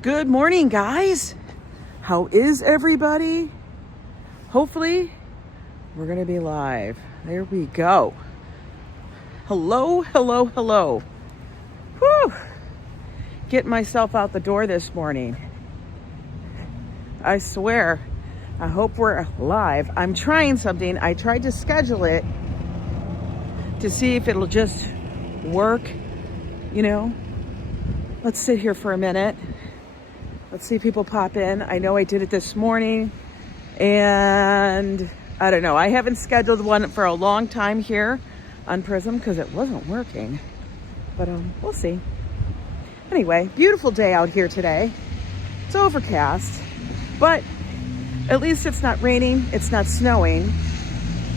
Good morning, guys. How is everybody? Hopefully, we're going to be live. There we go. Hello, hello, hello. Whew. Getting myself out the door this morning. I swear, I hope we're live. I'm trying something. I tried to schedule it to see if it'll just work, you know. Let's sit here for a minute. Let's see if people pop in. I know I did it this morning, and I don't know. I haven't scheduled one for a long time here on Prism because it wasn't working, but we'll see. Anyway, beautiful day out here today. It's overcast, but at least it's not raining. It's not snowing.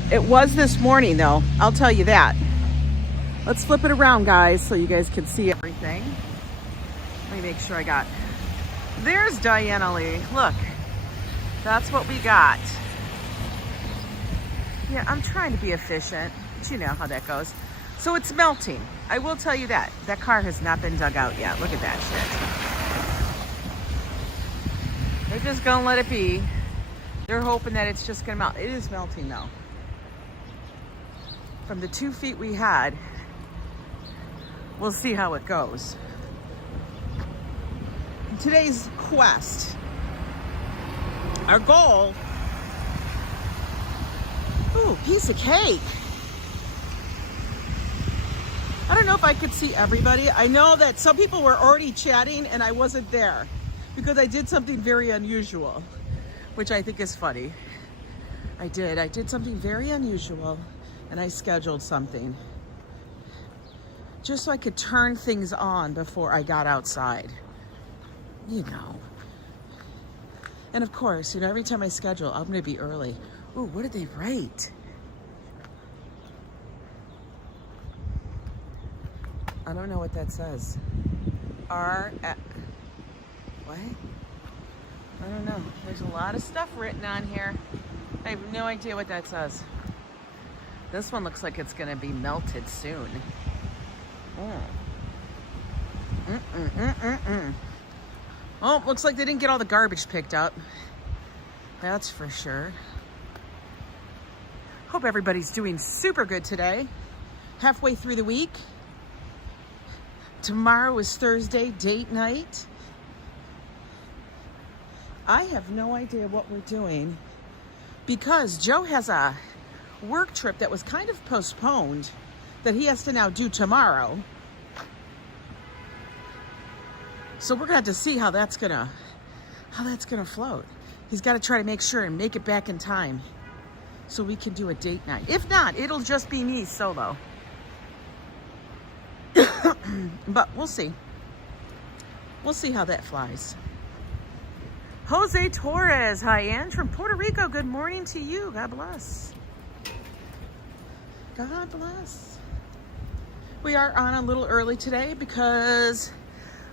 It was this morning, though. I'll tell you that. Let's flip it around, guys, so you guys can see everything. Let me make sure I got... There's Diana Lee. Look, that's what we got. Yeah, I'm trying to be efficient, but you know how that goes. So it's melting. I will tell you that. That car has not been dug out yet. Look at that shit. They're just gonna let it be. They're hoping that it's just gonna melt. It is melting though. From the 2 feet we had, we'll see how it goes. Today's quest, our goal, ooh, piece of cake. I don't know if I could see everybody. I know that some people were already chatting and I wasn't there because I did something very unusual, which I think is funny. I did something very unusual, and I scheduled something just so I could turn things on before I got outside. You know. And of course, you know, every time I schedule, I'm going to be early. Ooh, what did they write? I don't know what that says. What? I don't know. There's a lot of stuff written on here. I have no idea what that says. This one looks like it's going to be melted soon. Oh, looks like they didn't get all the garbage picked up. That's for sure. Hope everybody's doing super good today. Halfway through the week. Tomorrow is Thursday, date night. I have no idea what we're doing because Joe has a work trip that was kind of postponed that he has to now do tomorrow. So we're gonna have to see how that's gonna float. He's got to try to make sure and make it back in time so we can do a date night. If not, it'll just be me solo. But we'll see. We'll see how that flies. Jose Torres, hi, Ange from Puerto Rico. Good morning to you. God bless. God bless. We are on a little early today because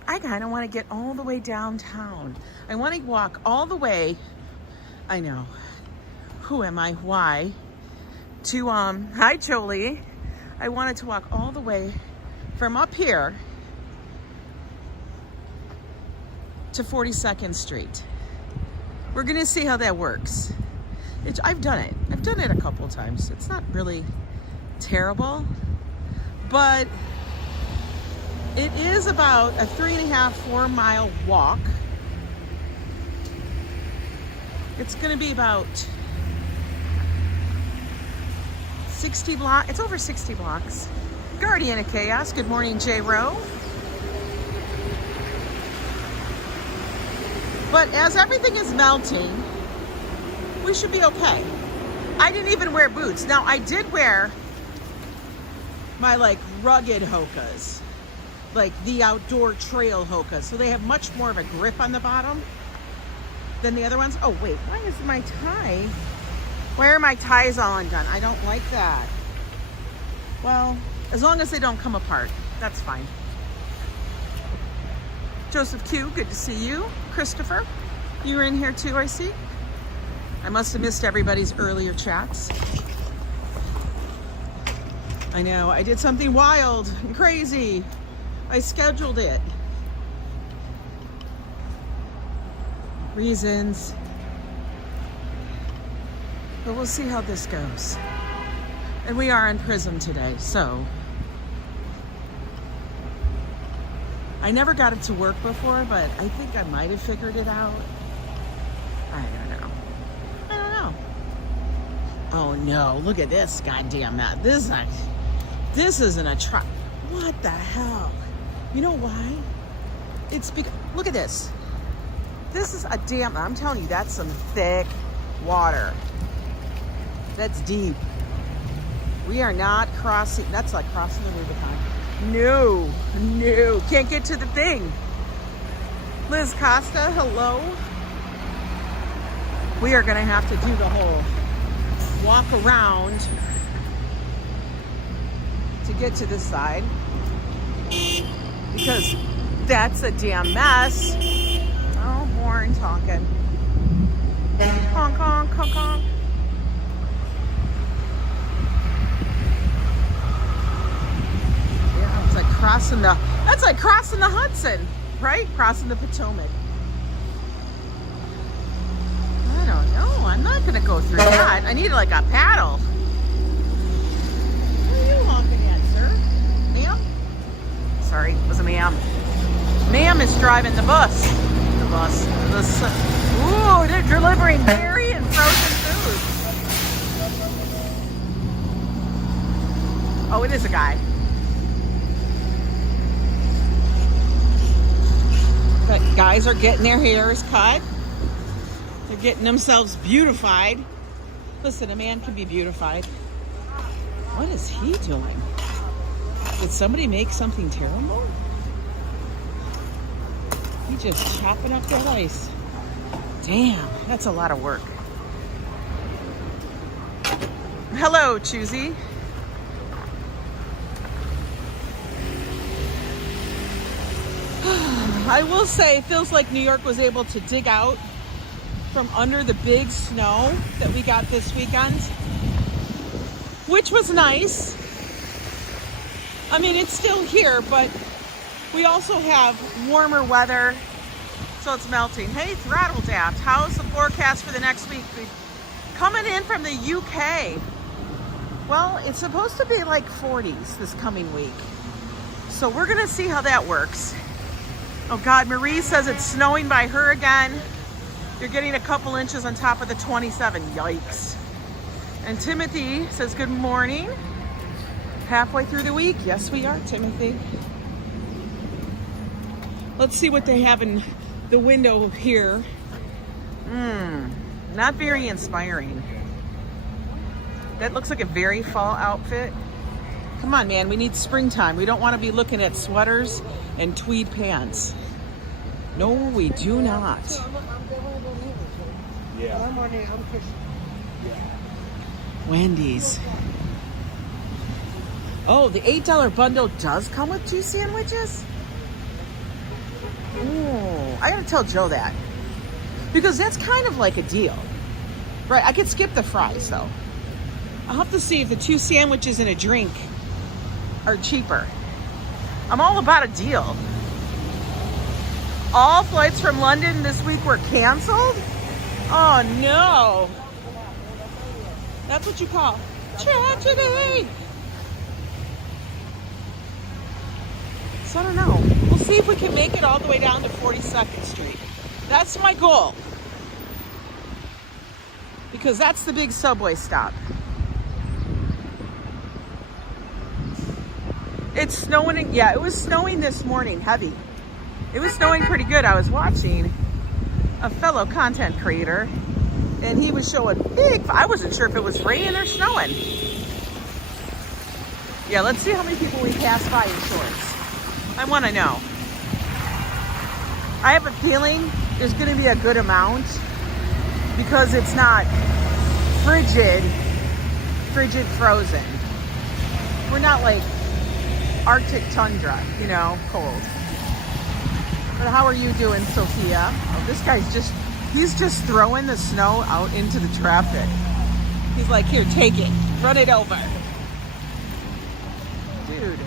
I kind of want to get all the way downtown. I want to walk all the way. I know. Who am I? Why? To, hi, Jolie. I wanted to walk all the way from up here to 42nd Street. We're going to see how that works. I've done it. I've done it a couple of times. It's not really terrible, but it is about a 3.5-4 mile walk. It's going to be about 60 blocks. It's over 60 blocks. Guardian of Chaos. Good morning, J. Rowe. But as everything is melting, we should be okay. I didn't even wear boots. Now, I did wear my rugged Hokas, like the outdoor trail Hokas. So they have much more of a grip on the bottom than the other ones. Oh wait, why is my tie? Why are my ties all undone? I don't like that. Well, as long as they don't come apart, that's fine. Joseph Q, good to see you. Christopher, you were in here too, I see. I must have missed everybody's earlier chats. I know, I did something wild and crazy. I scheduled it. reasons. But we'll see how this goes. And we are in Prism today, so. I never got it to work before, but I think I might have figured it out. I don't know. Oh no, look at this, goddamn that. This isn't a truck. What the hell? You know why? It's because, look at this. This is a damn, I'm telling you, that's some thick water. That's deep. We are not crossing, that's like crossing the Rubicon. No, can't get to the thing. Liz Costa, hello. We are gonna have to do the whole walk around to get to this side because that's a damn mess. Oh, horn talking. Honk, honk, honk, honk. Yeah, it's like crossing that's like crossing the Hudson, right? Crossing the Potomac. I don't know. I'm not gonna go through that. I need like a paddle. What are you honking at, sir? Ma'am? Sorry, it was a ma'am. Ma'am is driving the bus. Ooh, they're delivering dairy and frozen food. Oh, it is a guy. But guys are getting their hairs cut. They're getting themselves beautified. Listen, a man can be beautified. What is he doing? Did somebody make something terrible? He's just chopping up that ice. Damn, that's a lot of work. Hello, Choosy. I will say, it feels like New York was able to dig out from under the big snow that we got this weekend, which was nice. I mean, it's still here, but we also have warmer weather, so it's melting. Hey, Throttle Daft, how's the forecast for the next week? Coming in from the UK. Well, it's supposed to be like 40s this coming week, so we're gonna see how that works. Oh God, Marie says it's snowing by her again. You're getting a couple inches on top of the 27. Yikes. And Timothy says, good morning. Halfway through the week. Yes, we are, Timothy. Let's see what they have in the window here. Not very inspiring. That looks like a very fall outfit. Come on, man, we need springtime. We don't want to be looking at sweaters and tweed pants. No, we do not. Yeah. Wendy's. Oh, the $8 bundle does come with 2 sandwiches? Ooh, I gotta tell Joe that. Because that's kind of like a deal. Right, I could skip the fries though. I'll have to see if the 2 sandwiches and a drink are cheaper. I'm all about a deal. All flights from London this week were canceled? Oh no. That's what you call tragedy. So I don't know. We'll see if we can make it all the way down to 42nd Street. That's my goal. Because that's the big subway stop. It's snowing. Yeah, it was snowing this morning, heavy. It was snowing pretty good. I was watching a fellow content creator and he was showing big, I wasn't sure if it was raining or snowing. Yeah, let's see how many people we pass by in shorts. I want to know. I have a feeling there's going to be a good amount because it's not frigid frozen. We're not like Arctic tundra, you know, cold. But how are you doing, Sofia? Oh, this guy's he's just throwing the snow out into the traffic. He's like, here, take it. Run it over. Dude.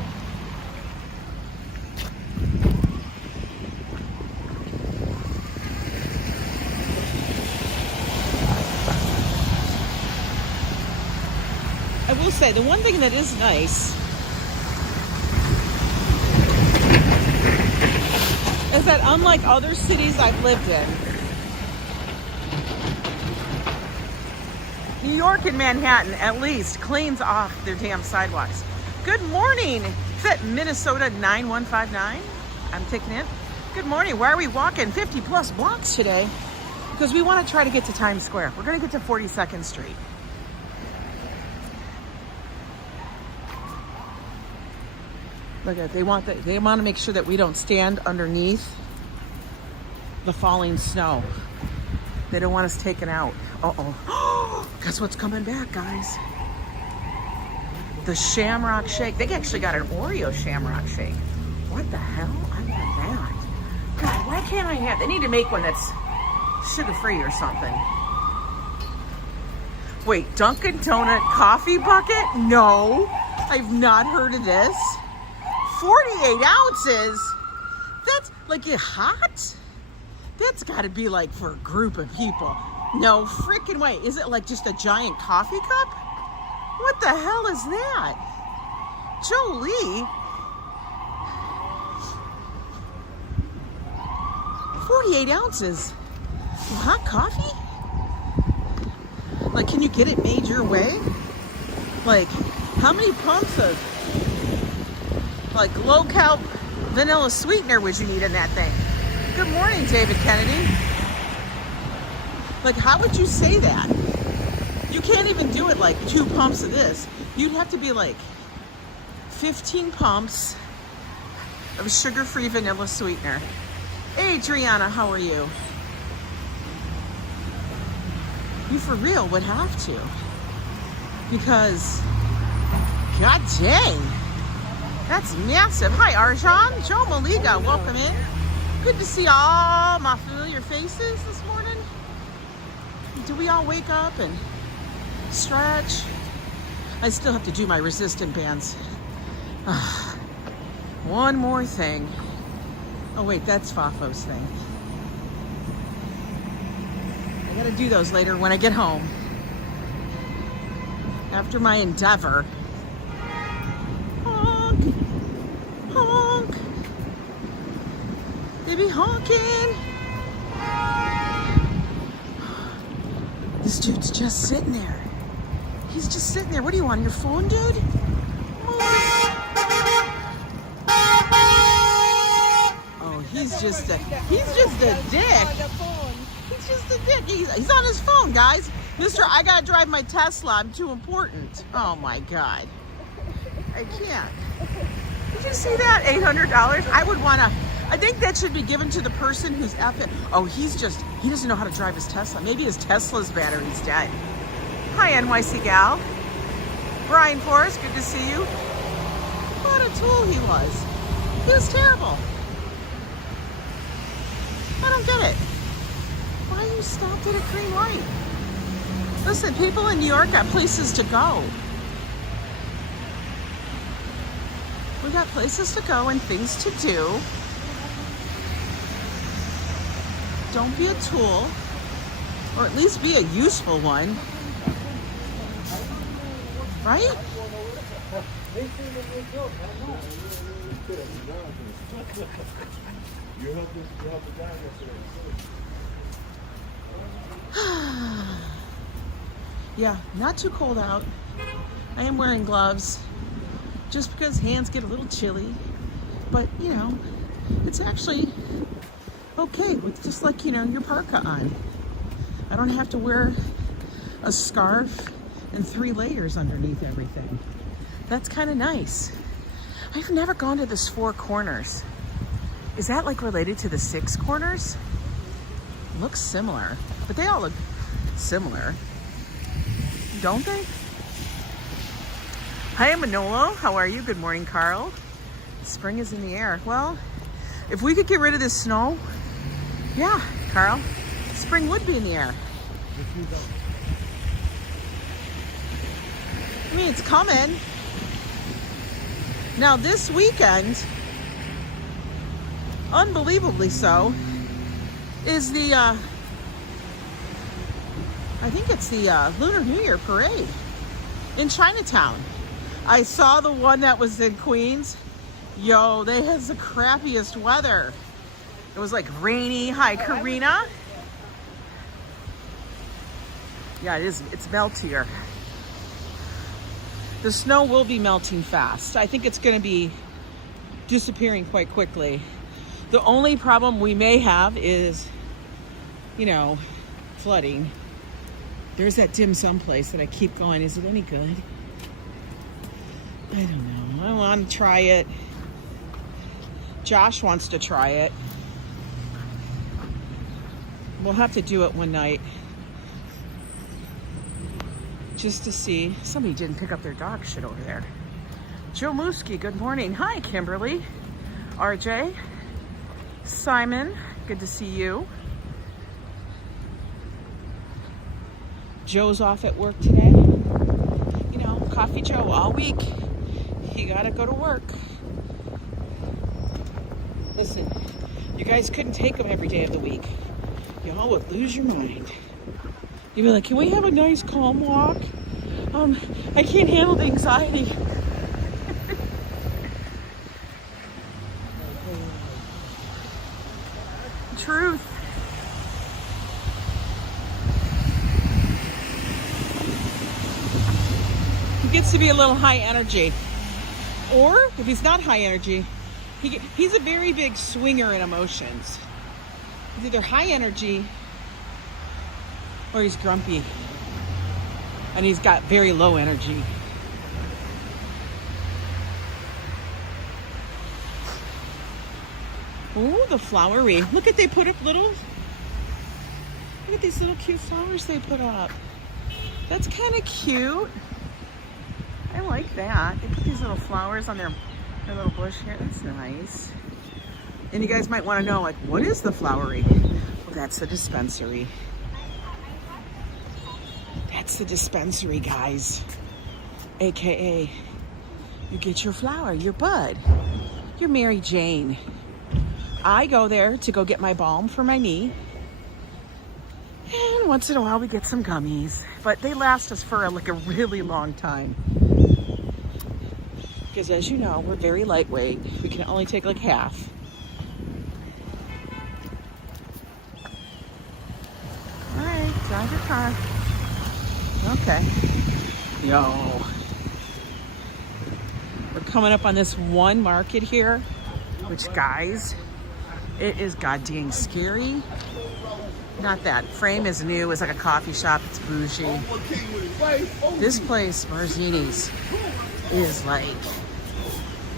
will say, the one thing that is nice is that unlike other cities I've lived in, New York and Manhattan at least cleans off their damn sidewalks. Good morning. Is that Minnesota 9159? I'm taking it. Good morning. Why are we walking 50 plus blocks today? Because we want to try to get to Times Square. We're going to get to 42nd Street. Look at, they want to make sure that we don't stand underneath the falling snow. They don't want us taken out. Uh-oh. Guess what's coming back, guys? The Shamrock Shake. They actually got an Oreo Shamrock Shake. What the hell? I want that. God, why can't I have? They need to make one that's sugar-free or something. Wait, Dunkin' Donut coffee bucket? No, I've not heard of this. 48 ounces? That's like it hot? That's got to be like for a group of people. No freaking way. Is it like just a giant coffee cup? What the hell is that? Jolie. 48 ounces. Hot coffee? Like, can you get it made your way? Like, how many pumps of like low-cal vanilla sweetener would you need in that thing? Good morning, David Kennedy. Like, how would you say that? You can't even do it like 2 pumps of this. You'd have to be like 15 pumps of sugar-free vanilla sweetener. Hey, Adriana, how are you? You for real would have to. Because, god dang, that's massive. Hi, Arjan. Joe Maliga, welcome in. Good to see all my familiar faces this morning. Do we all wake up and stretch? I still have to do my resistant bands. One more thing. Oh wait, that's Fafo's thing. I gotta do those later when I get home. After my endeavor. Honk, honk. They be honking. This dude's just sitting there. He's just sitting there. What do you want on your phone, dude? Oh, he's just a dick. He's just a dick. He's on his phone, guys. Mister, I gotta drive my Tesla. I'm too important. Oh my God. I can't. Did you see that? $800? I would wanna, I think that should be given to the person who's effing. Oh, he doesn't know how to drive his Tesla. Maybe his Tesla's battery's dead. Hi, NYC gal. Brian Forrest, good to see you. What a tool he was. He was terrible. I don't get it. Why you stopped at a green light? Listen, people in New York got places to go. We got places to go and things to do. Don't be a tool, or at least be a useful one. Right? Yeah, not too cold out. I am wearing gloves just because hands get a little chilly, but you know, it's actually okay with just like, you know, your parka on. I don't have to wear a scarf and 3 layers underneath everything. That's kind of nice. I've never gone to this 4 Corners. Is that like related to the 6 Corners? Looks similar, but they all look similar, don't they? Hi, Manolo. How are you? Good morning, Carl. Spring is in the air. Well, if we could get rid of this snow, yeah, Carl, spring would be in the air. I mean, it's coming. Now this weekend, unbelievably so, is the, I think it's the Lunar New Year parade. in Chinatown. I saw the one that was in Queens. Yo, they has the crappiest weather. It was like rainy. Hi, Karina. Yeah, it is. It's meltier. The snow will be melting fast. I think it's going to be disappearing quite quickly. The only problem we may have is, you know, flooding. There's that dim sum place that I keep going. Is it any good? I don't know. I want to try it. Josh wants to try it. We'll have to do it one night. Just to see. Somebody didn't pick up their dog shit over there. Joe Mooski, good morning. Hi, Kimberly. RJ. Simon, good to see you. Joe's off at work today. You know, Coffee Joe all week. You gotta go to work. Listen, you guys couldn't take him every day of the week. Y'all would lose your mind. You'd be like, can we have a nice calm walk? I can't handle the anxiety. Truth. He gets to be a little high energy. Or, if he's not high energy, he's a very big swinger in emotions. He's either high energy or he's grumpy. And he's got very low energy. Oh, the flowery. Look at, they put up little, look at these little cute flowers they put up. That's kind of cute. I like that. They put these little flowers on their little bush here. That's nice. And you guys might want to know, like, what is the flowery? Well, that's the dispensary. That's the dispensary, guys. AKA, you get your flower, your bud, your Mary Jane. I go there to go get my balm for my knee. And once in a while we get some gummies. But they last us for like a really long time. Because as you know, we're very lightweight. We can only take like half. All right, drive your car. Okay. Yo. We're coming up on this one market here, which, guys, it is goddamn scary. Not that. Frame is new. It's like a coffee shop. It's bougie. This place, Marzini's, is like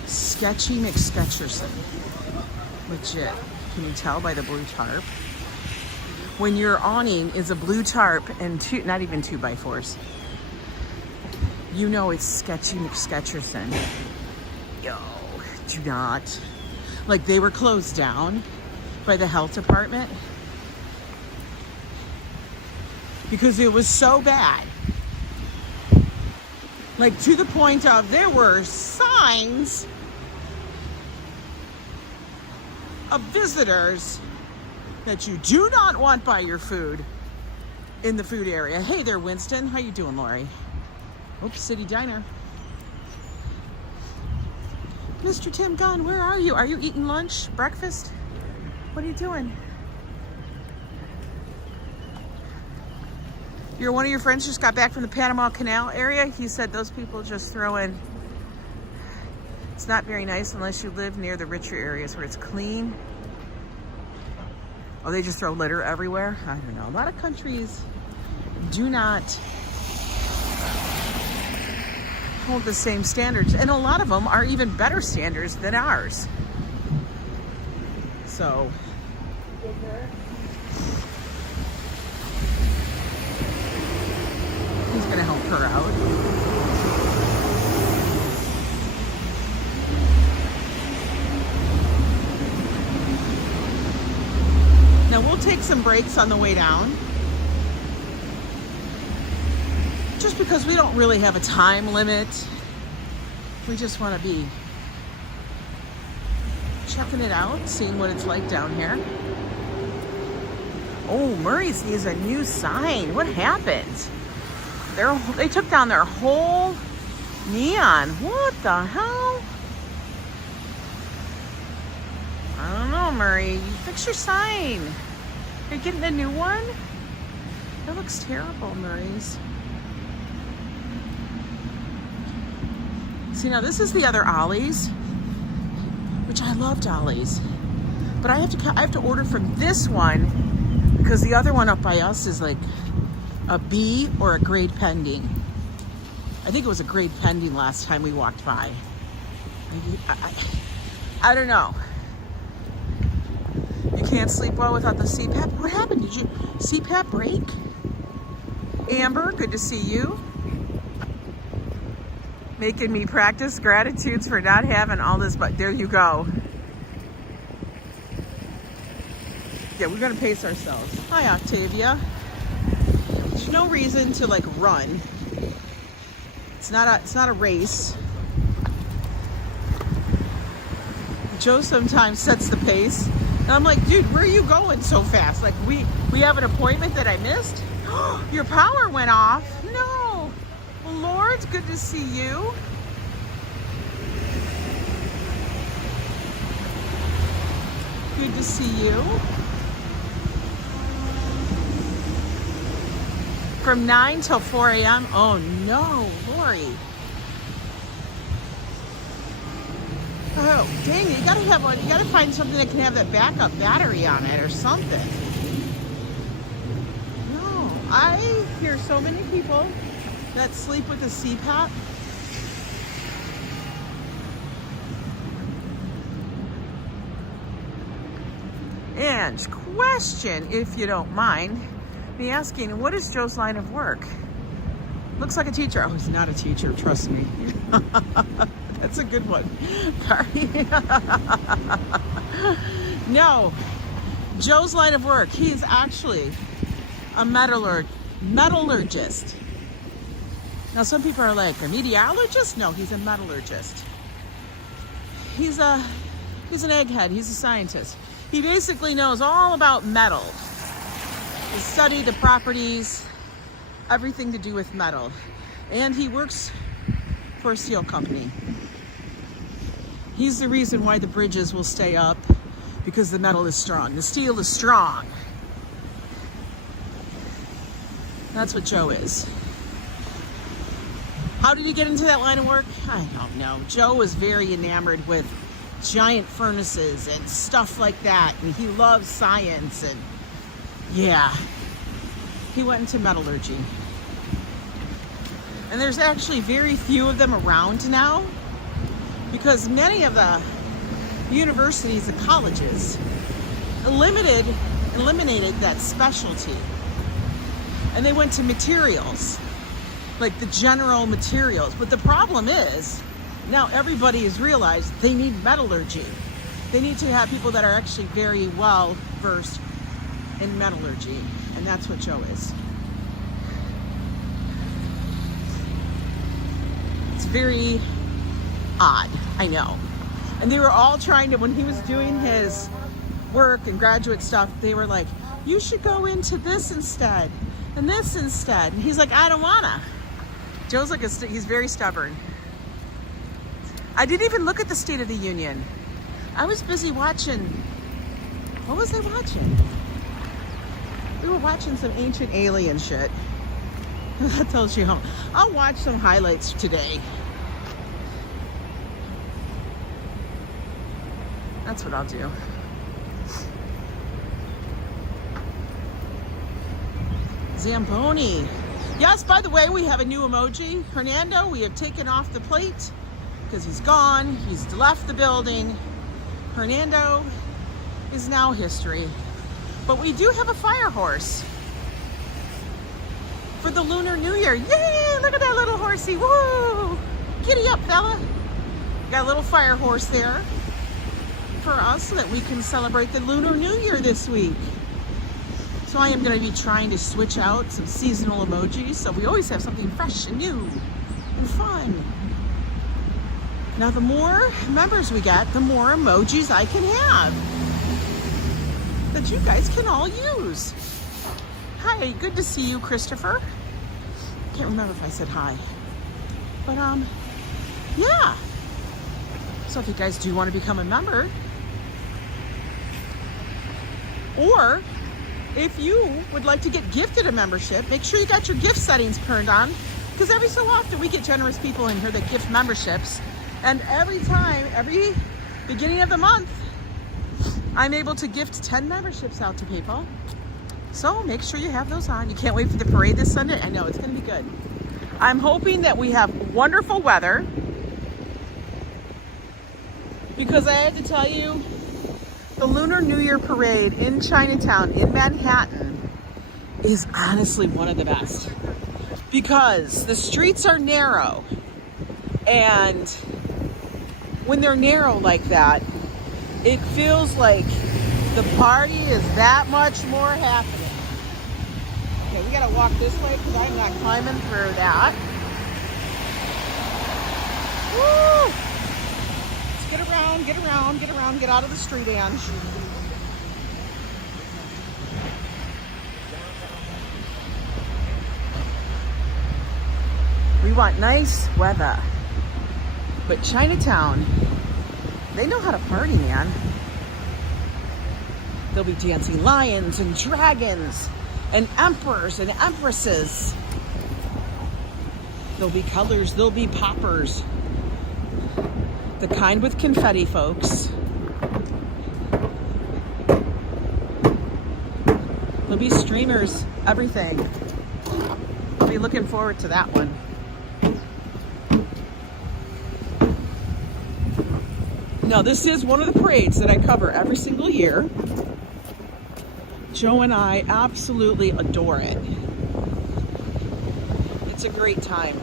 sketchy McSketcherson. Legit. Can you tell by the blue tarp? When your awning is a blue tarp and not even 2x4s, you know it's sketchy McSketcherson. Yo, do not. Like, they were closed down by the health department because it was so bad. Like, to the point of there were signs of visitors that you do not want by your food in the food area. Hey there, Winston. How you doing, Lori? Oops, City Diner. Mr. Tim Gunn, where are you? Are you eating lunch? Breakfast? What are you doing? One of your friends just got back from the Panama Canal area. He said those people just throw in. It's not very nice unless you live near the richer areas where it's clean. Oh, they just throw litter everywhere? I don't know. A lot of countries do not hold the same standards. And a lot of them are even better standards than ours. So, he's going to help her out. Now we'll take some breaks on the way down. Just because we don't really have a time limit. We just want to be checking it out, seeing what it's like down here. Oh, Murray sees a new sign. What happened? They took down their whole neon. What the hell? I don't know, Murray. Fix your sign. Are you getting a new one? That looks terrible, Murray's. See, now this is the other Ollie's, which I loved Ollie's. But I have to order from this one because the other one up by us is like a B or a grade pending. I think it was a grade pending last time we walked by. I don't know. You can't sleep well without the CPAP. What happened? Did you CPAP break? Amber, good to see you. Making me practice gratitudes for not having all this, but there you go. Yeah, we're gonna pace ourselves. Hi, Octavia. There's no reason to like run. It's not a race. Joe sometimes sets the pace. And I'm like, dude, where are you going so fast? Like we have an appointment that I missed? Your power went off. No. Well, Lord, it's good to see you. Good to see you. From 9 till 4 a.m. Oh no, Lori. Oh, dang it, you gotta have one. You gotta find something that can have that backup battery on it or something. No, I hear so many people that sleep with a CPAP. And question, if you don't mind me asking, what is Joe's line of work? Looks like a teacher. Oh, he's not a teacher, trust me. That's a good one. No, Joe's line of work, he is actually a metallurgist. Now some people are like, a meteorologist? No, he's a metallurgist. He's an egghead, he's a scientist. He basically knows all about metal. He studied the properties, everything to do with metal. And he works for a steel company. He's the reason why the bridges will stay up, because the metal is strong. The steel is strong. That's what Joe is. How did he get into that line of work? I don't know. Joe was very enamored with giant furnaces and stuff like that, and he loves science, and yeah, he went into metallurgy. And there's actually very few of them around now, because many of the universities and colleges eliminated that specialty, and they went to materials, like the general materials. But the problem is, now everybody has realized they need metallurgy. They need to have people that are actually very well versed in metallurgy, and that's what Joe is. It's very odd, I know. And they were all trying to, when he was doing his work and graduate stuff, they were like, you should go into this instead and this instead. And he's like, I don't wanna. Joe's like, he's very stubborn. I didn't even look at the State of the Union. I was busy watching, what was I watching? We were watching some ancient alien shit. That tells you how. I'll watch some highlights today. That's what I'll do. Zamboni. Yes, by the way, we have a new emoji. Hernando, we have taken off the plate because he's gone. He's left the building. Hernando is now history. But we do have a fire horse for the Lunar New Year. Yay! Look at that little horsey. Woo! Giddy up, fella. Got a little fire horse there for us so that we can celebrate the Lunar New Year this week. So I am going to be trying to switch out some seasonal emojis so we always have something fresh and new and fun. Now the more members we get, the more emojis I can have that you guys can all use. Hi, good to see you, Christopher. can't remember if I said hi. But yeah. So if you guys do want to become a member, or if you would like to get gifted a membership, make sure you got your gift settings turned on, because every so often we get generous people in here that gift memberships. And every beginning of the month, I'm able to gift 10 memberships out to people. So make sure you have those on. You can't wait for the parade this Sunday. I know, it's going to be good. I'm hoping that we have wonderful weather, because I have to tell you, the Lunar New Year parade in Chinatown, in Manhattan, is honestly one of the best, because the streets are narrow, and when they're narrow like that, it feels like the party is that much more happening. Okay, we gotta walk this way because I'm not climbing through that. Woo! Let's get around, get around, get around, get out of the street, Ange. We want nice weather. But Chinatown, they know how to party, man. There'll be dancing lions and dragons and emperors and empresses. There'll be colors, there'll be poppers. The kind with confetti, folks. There'll be streamers, everything. I'll be looking forward to that one. Now, this is one of the parades that I cover every single year. Joe and I absolutely adore it. It's a great time.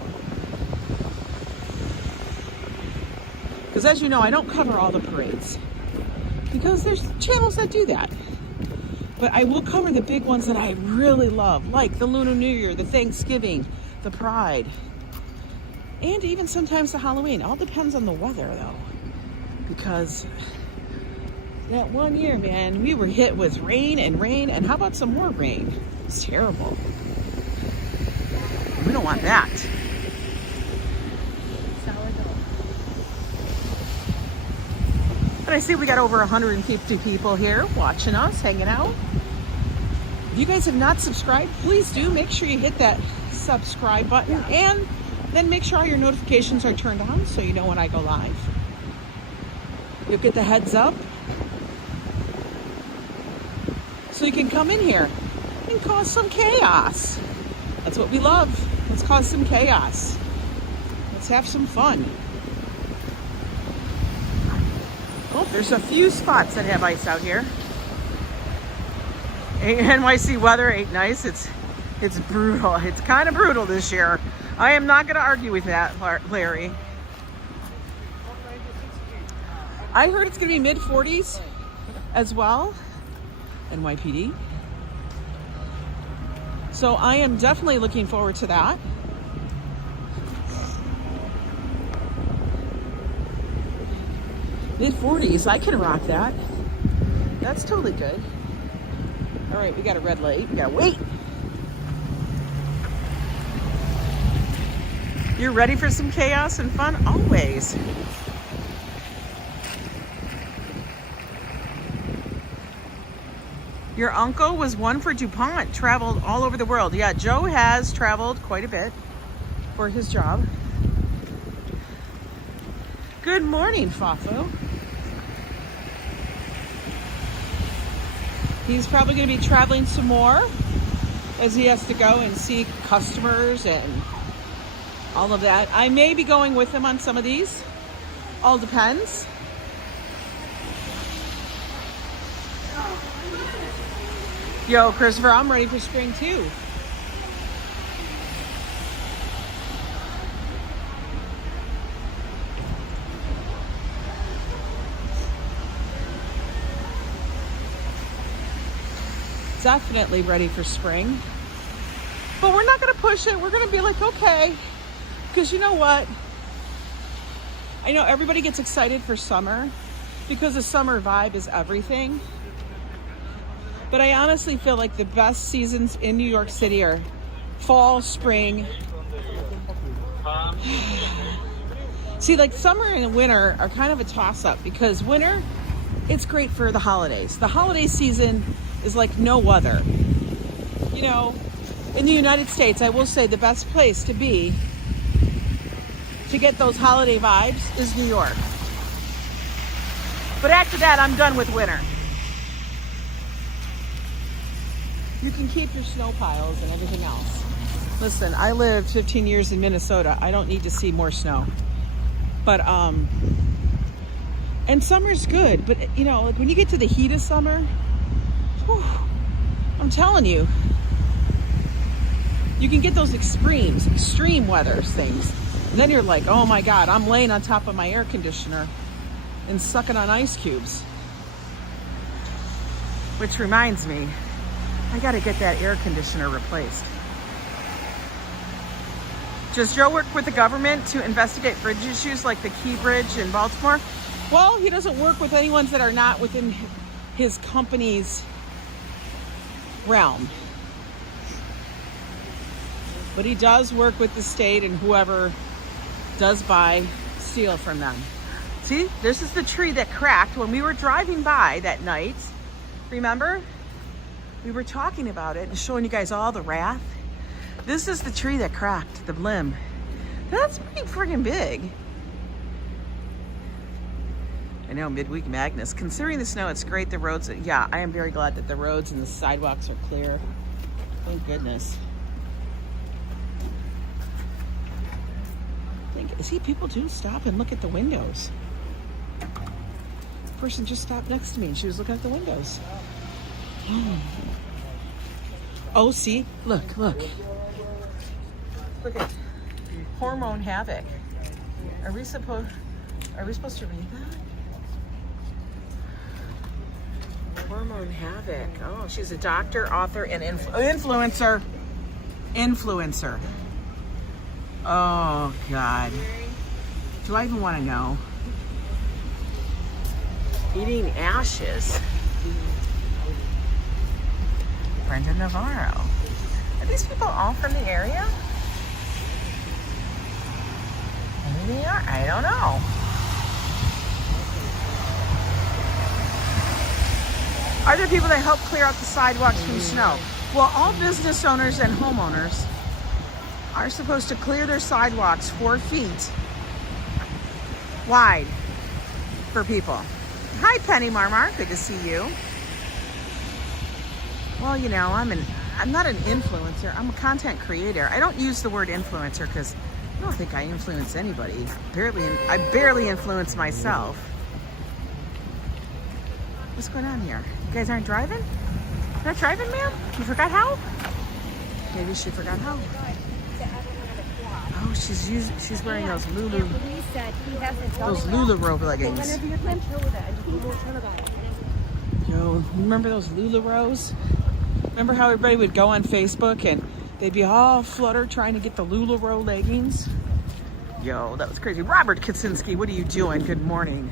Because as you know, I don't cover all the parades, because there's channels that do that. But I will cover the big ones that I really love, like the Lunar New Year, the Thanksgiving, the Pride, and even sometimes the Halloween. All depends on the weather, though. Because that one year, man, we were hit with rain, and how about some more rain? It's terrible. We don't want that. But I see we got over 150 people here watching us, hanging out. If you guys have not subscribed, please do. Make sure you hit that subscribe button, and then make sure all your notifications are turned on so you know when I go live. You'll get the heads up, so you can come in here and cause some chaos. That's what we love. Let's cause some chaos. Let's have some fun. Oh, there's a few spots that have ice out here. NYC weather ain't nice. It's brutal. It's kind of brutal this year. I am not going to argue with that, Larry. I heard it's going to be mid-40s as well, NYPD. So I am definitely looking forward to that. Mid-40s, I can rock that. That's totally good. All right, we got a red light. We gotta wait. You're ready for some chaos and fun? Always. Your uncle was one for DuPont, traveled all over the world. Yeah, Joe has traveled quite a bit for his job. Good morning, Fafo. He's probably going to be traveling some more, as he has to go and see customers and all of that. I may be going with him on some of these. All depends. Yo, Christopher, I'm ready for spring too. Definitely ready for spring. But we're not going to push it. We're going to be like, okay. Because you know what? I know everybody gets excited for summer because the summer vibe is everything. But I honestly feel like the best seasons in New York City are fall, spring, See, like summer and winter are kind of a toss-up because winter, it's great for the holidays. The holiday season is like no other. You know, in the United States, I will say the best place to be to get those holiday vibes is New York. But after that, I'm done with winter. You can keep your snow piles and everything else. Listen, I lived 15 years in Minnesota. I don't need to see more snow. But, and summer's good. But, you know, like when you get to the heat of summer, whew, I'm telling you, you can get those extreme weather things. And then you're like, oh my God, I'm laying on top of my air conditioner and sucking on ice cubes. Which reminds me, I gotta get that air conditioner replaced. Does Joe work with the government to investigate bridge issues like the Key Bridge in Baltimore? Well, he doesn't work with any ones that are not within his company's realm. But he does work with the state and whoever does buy steel from them. See, this is the tree that cracked when we were driving by that night. Remember? We were talking about it and showing you guys all the wrath. This is the tree that cracked, the limb. That's pretty friggin' big. I know, midweek madness. Considering the snow, it's great. The roads, yeah, I am very glad that the roads and the sidewalks are clear. Thank goodness. See, people do stop and look at the windows. The person just stopped next to me and she was looking at the windows. Oh, see? Look. Look at hormone havoc. Are we supposed to read that? Hormone havoc. Oh, she's a doctor, author, and influencer. Influencer. Oh, God. Do I even want to know? Eating ashes. Brenda Navarro. Are these people all from the area? Maybe they are. I don't know. Are there people that help clear out the sidewalks from snow? Well, all business owners and homeowners are supposed to clear their sidewalks 4 feet wide for people. Hi, Penny Marmar. Good to see you. Well, you know, I'm not an influencer. I'm a content creator. I don't use the word influencer because I don't think I influence anybody. I barely influence myself. What's going on here? You guys aren't driving? You're not driving, ma'am? You forgot how? Maybe she forgot how. Oh, she's wearing those Lula leggings. Yo, remember those LuLaRoes? Remember how everybody would go on Facebook and they'd be all fluttered trying to get the LuLaRoe leggings? Yo, that was crazy. Robert Kosinski, what are you doing? Good morning.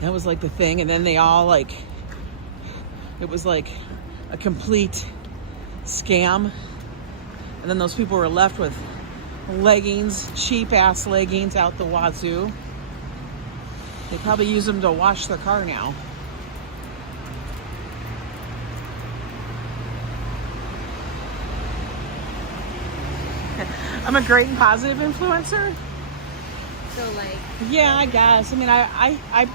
That was like the thing, and then they all it was like a complete scam. And then those people were left with leggings, cheap ass leggings out the wazoo. They probably use them to wash their car now. I'm a great and positive influencer. So yeah, I guess. I mean, I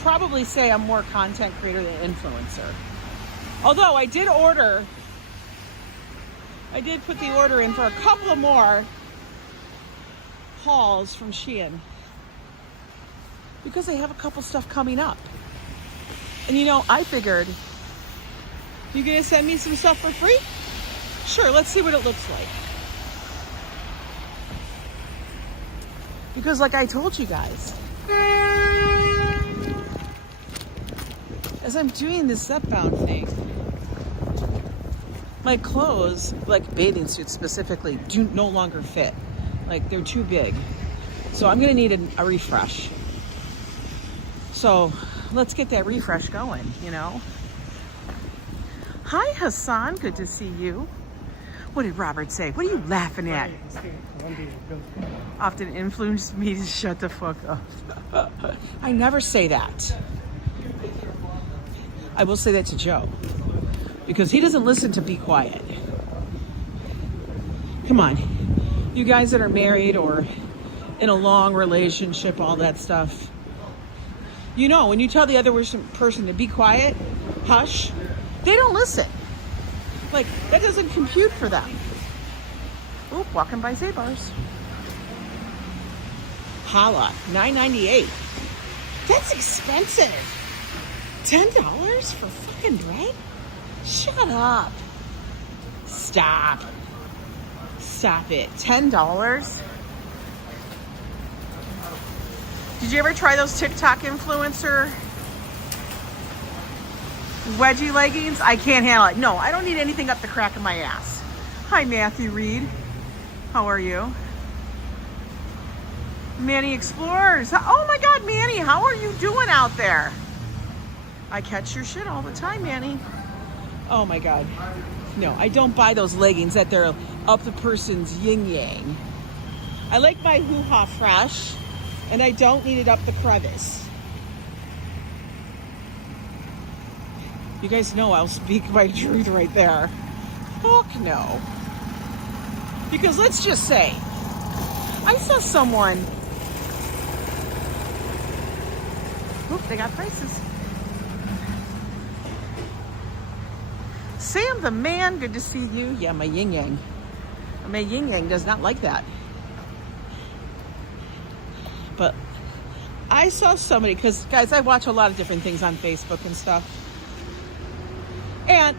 probably say I'm more content creator than influencer. Although I did put the order in for a couple of more hauls from Shein because they have a couple stuff coming up. And you know, I figured, you gonna send me some stuff for free? Sure, let's see what it looks like. Because like I told you guys, as I'm doing this Upbound thing, my clothes, like bathing suits specifically, do no longer fit. Like they're too big. So I'm gonna need a refresh. So let's get that refresh going, you know? Hi Hassan, good to see you. What did Robert say? What are you laughing at? Often influenced me to shut the fuck up. I never say that. I will say that to Joe. Because he doesn't listen to be quiet. Come on. You guys that are married or in a long relationship, all that stuff. You know, when you tell the other person to be quiet, hush, they don't listen. Like, that doesn't compute for them. Oop, walking by Szabados. Holla, $9.98. That's expensive. $10 for fucking bread? Shut up. Stop. Stop it. $10? Did you ever try those TikTok influencer wedgie leggings? I can't handle it. No, I don't need anything up the crack of my ass. Hi, Matthew Reed. How are you? Manny Explorers. Oh my God, Manny, how are you doing out there? I catch your shit all the time, Manny. Oh my God. No, I don't buy those leggings that they're up the person's yin-yang. I like my hoo-ha fresh, and I don't need it up the crevice. You guys know I'll speak my truth right there. Fuck no. Because let's just say, I saw someone. Oop, they got prices. Sam the man, good to see you. Yeah, my yin yang. My yin yang does not like that. But I saw somebody, because guys, I watch a lot of different things on Facebook and stuff. And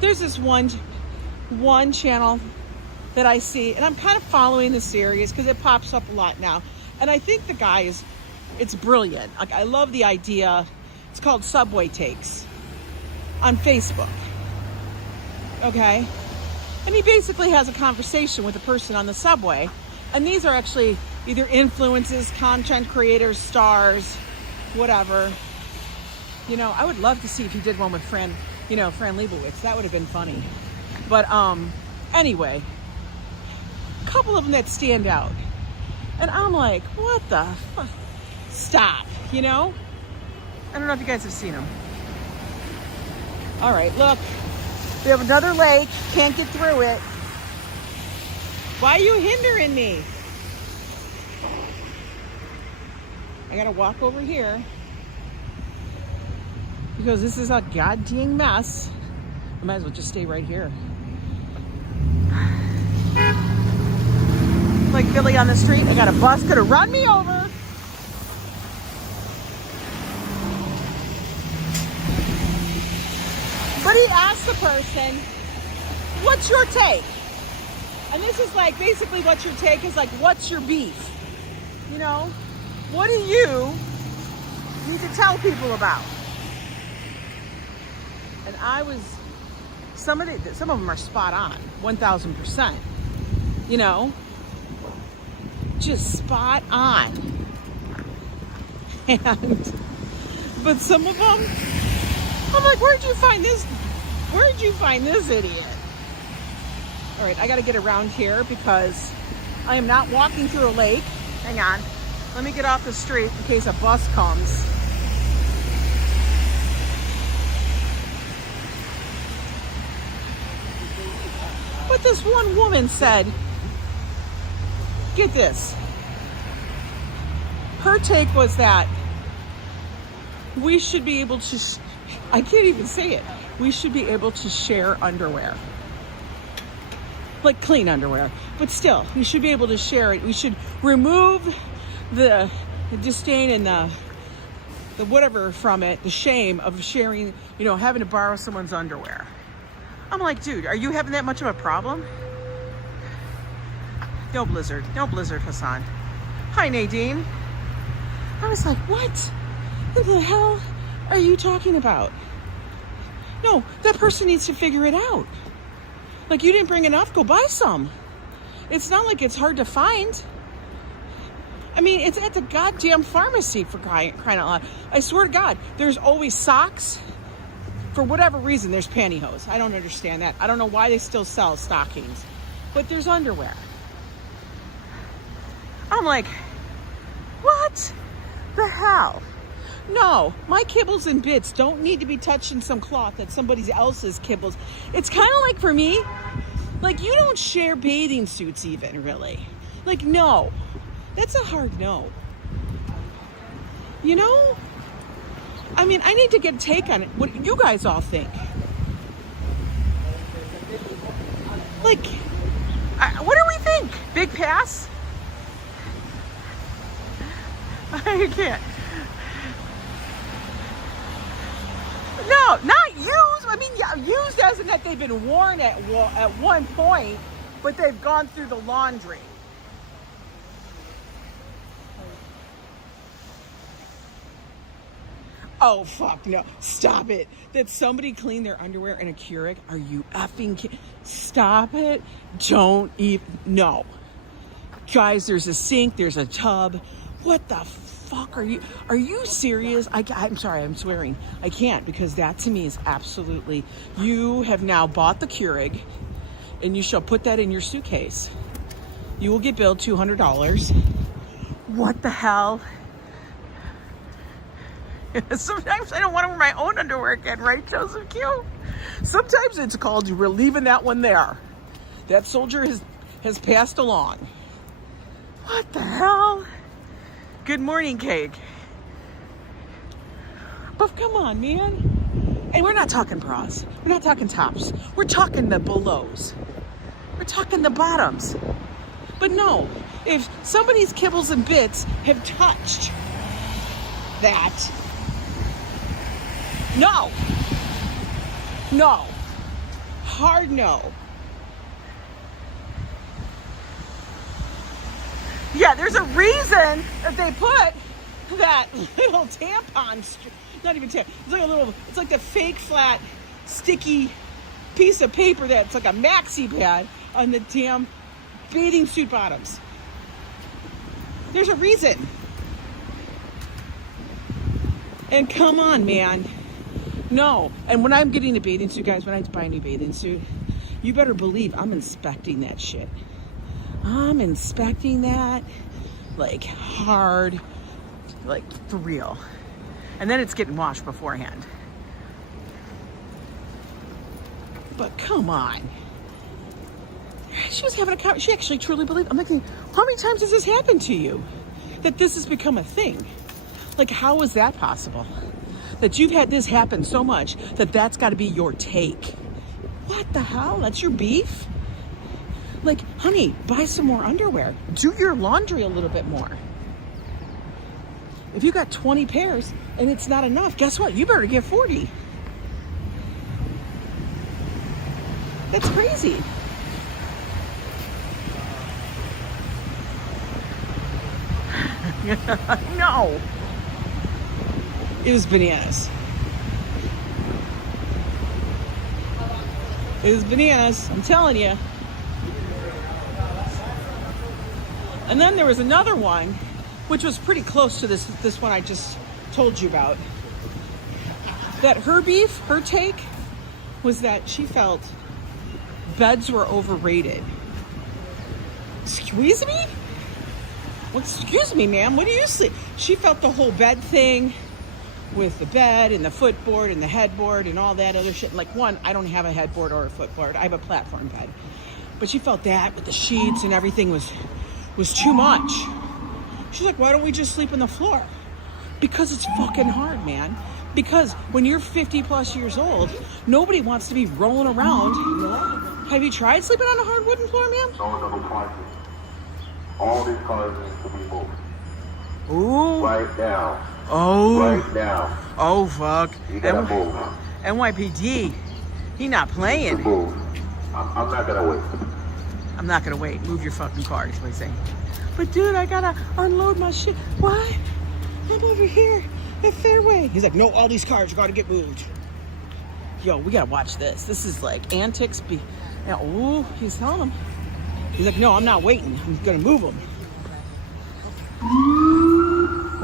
there's this one channel that I see, and I'm kind of following the series because it pops up a lot now. And I think the guy it's brilliant. Like, I love the idea. It's called Subway Takes on Facebook. Okay? And he basically has a conversation with a person on the subway. And these are actually either influencers, content creators, stars, whatever. You know, I would love to see if he did one with Fran Lebowitz. That would have been funny. But anyway, a couple of them that stand out. And I'm like, what the fuck? Stop, you know? I don't know if you guys have seen them. All right, look. We have another lake. Can't get through it. Why are you hindering me? I gotta walk over here because this is a goddamn mess. I might as well just stay right here. Like Billy on the street, I got a bus gonna run me over. But he asked the person, what's your take? And this is like, basically what's your take is like, what's your beef? You know? What do you need to tell people about? And some of them are spot on, 1,000%. You know? Just spot on. But some of them, I'm like, where'd you find this idiot? All right, I got to get around here because I am not walking through a lake. Hang on. Let me get off the street in case a bus comes. But this one woman said, get this. Her take was that we should be able to, I can't even say it. We should be able to share underwear. Like clean underwear. But still, we should be able to share it. We should remove the disdain and the whatever from it, the shame of sharing, you know, having to borrow someone's underwear. I'm like, dude, are you having that much of a problem? No blizzard, Hassan. Hi, Nadine. I was like, what the hell are you talking about? No, that person needs to figure it out. Like, you didn't bring enough, go buy some. It's not like it's hard to find. I mean, it's at the goddamn pharmacy, for crying out loud. I swear to God, there's always socks, For whatever reason, there's pantyhose. I don't understand that. I don't know why they still sell stockings, but there's underwear. I'm like, what the hell? No, my kibbles and bits don't need to be touching some cloth that's somebody else's kibbles. It's kind of like, for me, like, you don't share bathing suits even, really. Like, no. That's a hard no. You know? I mean, I need to get a take on it. What do you guys all think? Like, what do we think? Big pass? I can't. No, not used. I mean, yeah, used as in that they've been worn at one point, but they've gone through the laundry. Oh, fuck, no. Stop it. That somebody cleaned their underwear in a Keurig? Are you effing kidding? Stop it. Don't even. No. Guys, there's a sink. There's a tub. What the fuck are you? Are you serious? I'm sorry, I'm swearing. I can't, because that to me is absolutely. You have now bought the Keurig, and you shall put that in your suitcase. You will get billed $200. What the hell? Sometimes I don't want to wear my own underwear again, right, Joseph Q? Sometimes it's called we're leaving that one there. That soldier has passed along. What the hell? Good morning, Cake. But come on, man. And we're not talking bras. We're not talking tops. We're talking the belows. We're talking the bottoms. But no, if somebody's kibbles and bits have touched that, no. No. Hard no. Yeah, there's a reason that they put that little tampon, not even tampon, it's like the fake flat, sticky piece of paper that's like a maxi pad on the damn bathing suit bottoms. There's a reason. And come on, man. No. And when I'm getting a bathing suit, guys, when I buy a new bathing suit, you better believe I'm inspecting that shit. I'm inspecting that like hard, like for real. And then it's getting washed beforehand. But come on. She was having a conversation. She actually truly believed. I'm like, how many times has this happened to you? That this has become a thing? Like, how is that possible? That you've had this happen so much that that's got to be your take. What the hell? That's your beef? Like, honey, buy some more underwear. Do your laundry a little bit more. If you got 20 pairs and it's not enough, guess what? You better get 40. That's crazy. No. It was bananas. It was bananas, I'm telling you. And then there was another one, which was pretty close to this one I just told you about. That her beef, her take, was that she felt beds were overrated. Excuse me? Well, excuse me, ma'am, what do you sleep? She felt the whole bed thing with the bed and the footboard and the headboard and all that other shit. Like, one, I don't have a headboard or a footboard. I have a platform bed. But she felt that with the sheets and everything was too much. She's like, why don't we just sleep on the floor? Because it's fucking hard, man. Because when you're 50 plus years old, nobody wants to be rolling around. Have you tried sleeping on a hard wooden floor, ma'am? No. All these cars need to be moved. Ooh. Right now. Oh. Right now. Oh, fuck. You gotta move. NYPD. He not playing. Move. I'm not gonna wait. I'm not gonna wait. Move your fucking car, is what he's saying. But dude, I gotta unload my shit. What? I'm over here at Fairway. He's like, no, all these cars gotta get moved. Yo, we gotta watch this. This is like antics. Ooh, he's telling him. He's like, no, I'm not waiting. I'm gonna move them.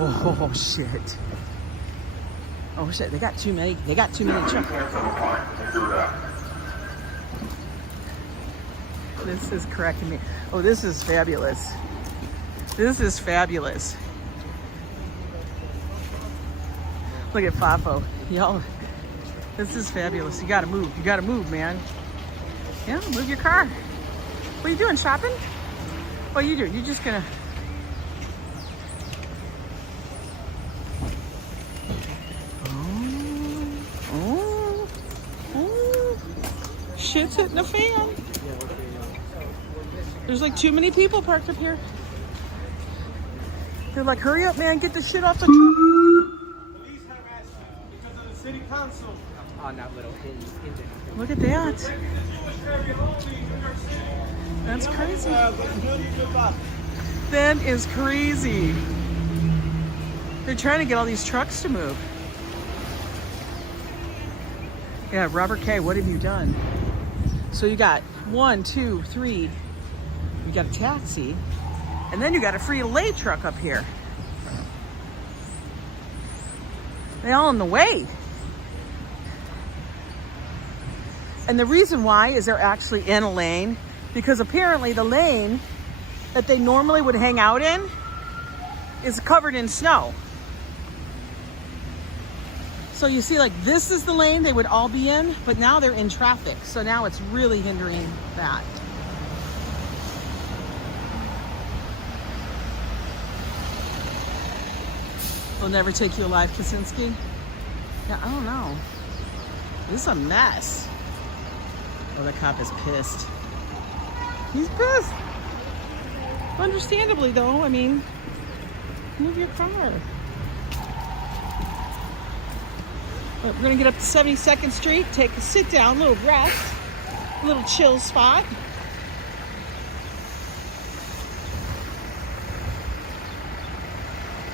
Oh, shit. Oh shit, they got too many. They got too many trucks. This is correcting me. Oh, this is fabulous. This is fabulous. Look at Fafo. Y'all, this is fabulous. You gotta move. You gotta move, man. Yeah, move your car. What are you doing, shopping? What are you doing? You're just gonna... Shit's hitting the fan. There's like too many people parked up here. They're like, hurry up, man, get the shit off the truck. Police harass you because of the city council. On that little hinge. Look at that. That's crazy. That is crazy. They're trying to get all these trucks to move. Yeah, Robert K., what have you done? So you got 1, 2, 3. You got a taxi, and then you got a Frito-Lay truck up here. They're all in the way. And the reason why is they're actually in a lane, because apparently the lane that they normally would hang out in is covered in snow. So you see, like, this is the lane they would all be in, but now they're in traffic. So now it's really hindering that. They'll never take you alive, Kosinski? Yeah, I don't know. This is a mess. Oh, the cop is pissed. He's pissed. Understandably, though. I mean, move your car. We're gonna get up to 72nd Street, take a sit down, little rest, a little chill spot.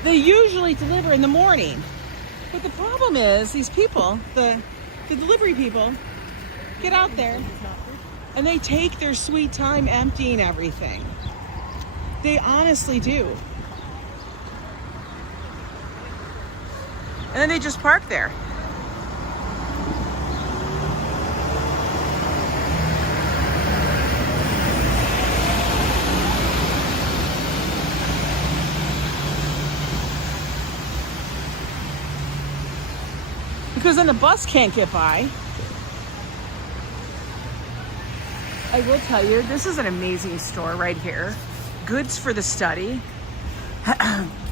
They usually deliver in the morning, but the problem is these people, the delivery people, get out there and they take their sweet time emptying everything. They honestly do. And then they just park there. Because then the bus can't get by. I will tell you, this is an amazing store right here. Goods for the study.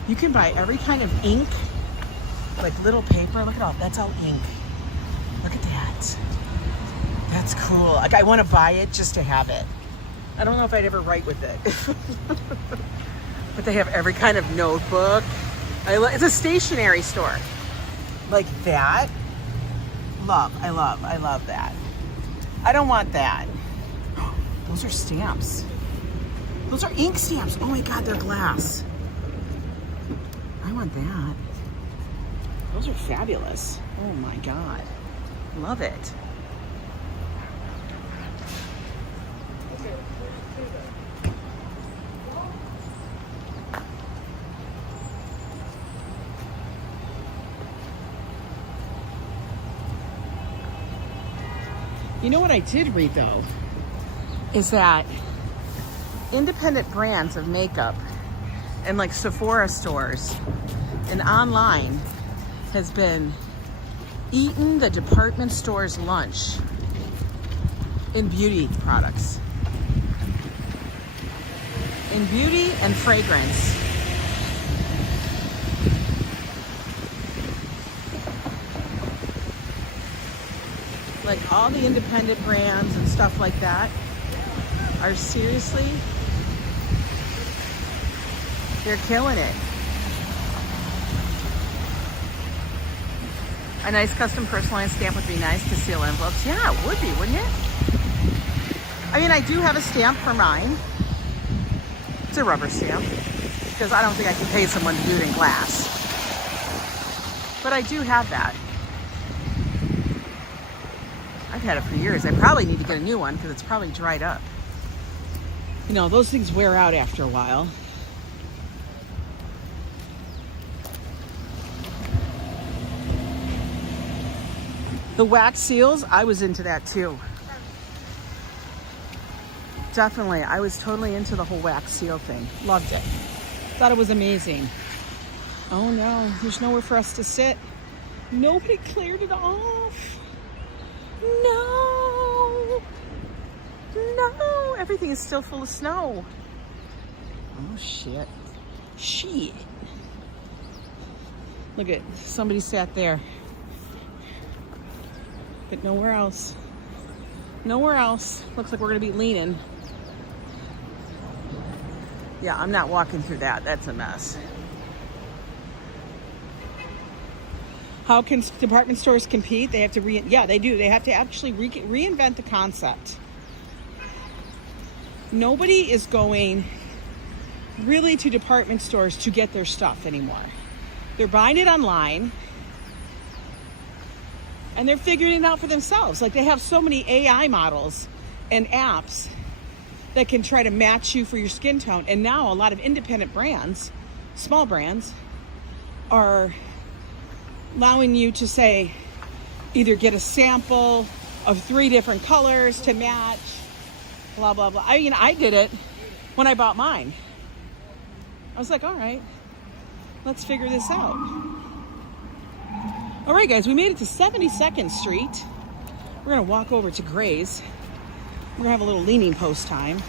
You can buy every kind of ink, like little paper. Look at all, that's all ink. Look at that. That's cool. Like, I want to buy it just to have it. I don't know if I'd ever write with it. But they have every kind of notebook. It's a stationery store. Like that. I love that. I don't want that. Those are stamps. Those are ink stamps. Oh my God, they're glass. I want that. Those are fabulous. Oh my God. Love it. You know what I did read, though, is that independent brands of makeup and like Sephora stores and online has been eating the department store's lunch in beauty products. In beauty and fragrance. Like all the independent brands and stuff like that are seriously, they're killing it. A nice custom personalized stamp would be nice to seal envelopes. Yeah, it would be, wouldn't it? I mean, I do have a stamp for mine. It's a rubber stamp because I don't think I can pay someone to do it in glass. But I do have that. I've had it for years. I probably need to get a new one because it's probably dried up. You know, those things wear out after a while. The wax seals, I was into that too. Definitely, I was totally into the whole wax seal thing. Loved it. Thought it was amazing. Oh no, there's nowhere for us to sit. Nobody cleared it off. No. No, everything is still full of snow. Oh shit. Shit. Look at, somebody sat there. But nowhere else. Nowhere else. Looks like we're gonna be leaning. Yeah, I'm not walking through that. That's a mess. How can department stores compete? They have to yeah, they do. They have to actually reinvent the concept. Nobody is going really to department stores to get their stuff anymore. They're buying it online and they're figuring it out for themselves. Like, they have so many AI models and apps that can try to match you for your skin tone. And now a lot of independent brands, small brands, are allowing you to say, either get a sample of 3 different colors to match, blah, blah, blah. I mean, I did it when I bought mine. I was like, all right, let's figure this out. All right, guys, we made it to 72nd Street. We're gonna walk over to Gray's. We're gonna have a little leaning post time.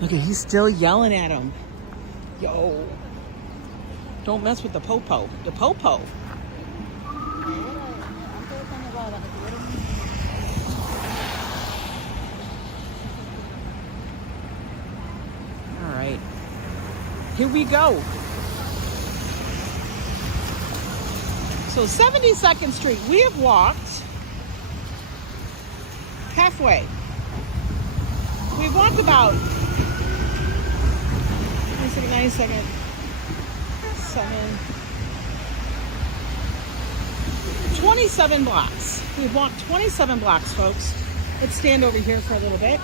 Look, he's still yelling at him. Yo, don't mess with the popo. The popo. All right, here we go. So 72nd Street, we have walked halfway. We've walked about 9 7, 27 blocks. We've walked 27 blocks, folks. Let's stand over here for a little bit.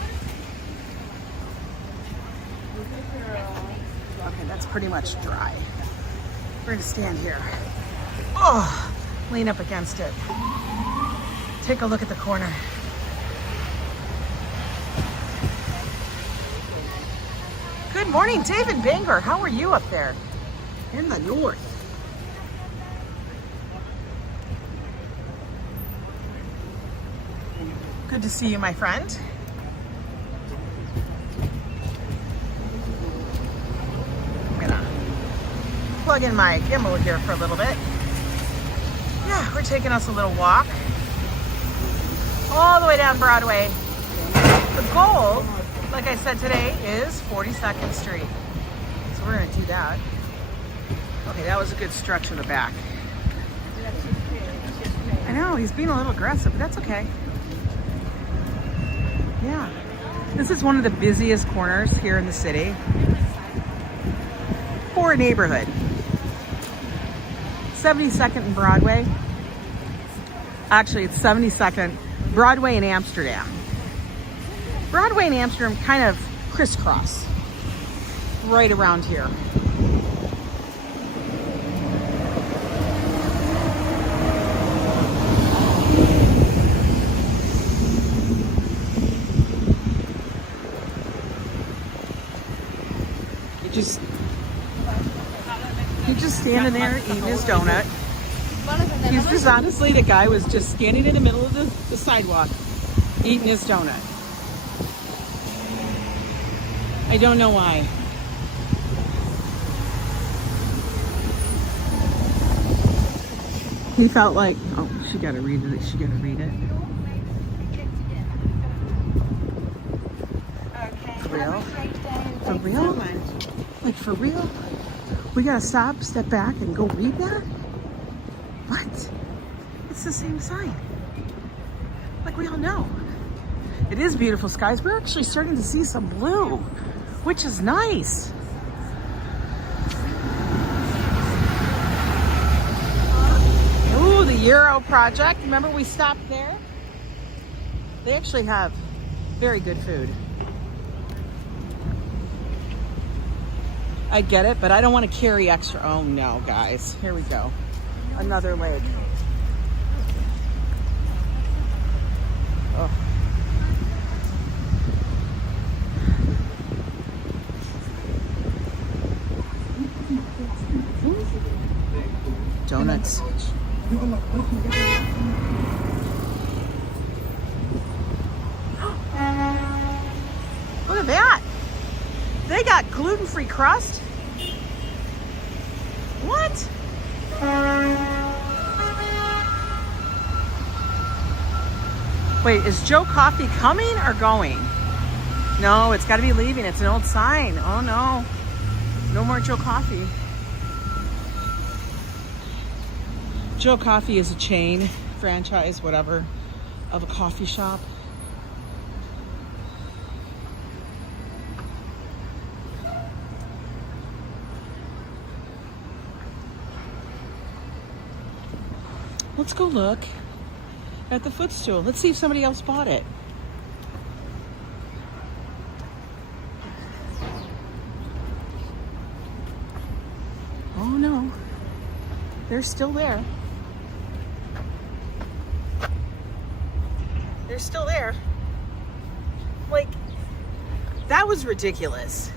Okay, that's pretty much dry. We're gonna stand here. Oh, lean up against it. Take a look at the corner. Good morning, David Bangor. How are you up there? In the north. Good to see you, my friend. I'm gonna plug in my gimbal here for a little bit. Yeah, we're taking us a little walk all the way down Broadway. The goal, like I said today, is 42nd Street. So we're gonna do that. Okay, that was a good stretch in the back. I know, he's being a little aggressive, but that's okay. Yeah. This is one of the busiest corners here in the city for a neighborhood. 72nd and Broadway. Actually, it's 72nd, Broadway and Amsterdam. Broadway and Amsterdam kind of crisscross right around here. He's just standing there eating his donut. He's just, honestly, the guy was just standing in the middle of the sidewalk eating his donut. I don't know why. He felt like, oh, she gotta read it. She gotta read it. For real? For real? Like, for real? We gotta stop, step back, and go read that? What? It's the same sign. Like, we all know. It is beautiful skies. We're actually starting to see some blue, which is nice. Ooh, the Euro project. Remember we stopped there? They actually have Very good food. I get it, but I don't want to carry extra. Oh no, guys. Here we go. Another lake. Oh. Donuts. Look at that. They got gluten-free crust. What? Wait, is Joe Coffee coming or going? No, it's got to be leaving. It's an old sign. Oh no. No more Joe Coffee. Joe Coffee is a chain, franchise, whatever, of a coffee shop. Let's go look at the footstool. Let's see if somebody else bought it. Oh no, they're still there. They're still there. Like, that was ridiculous.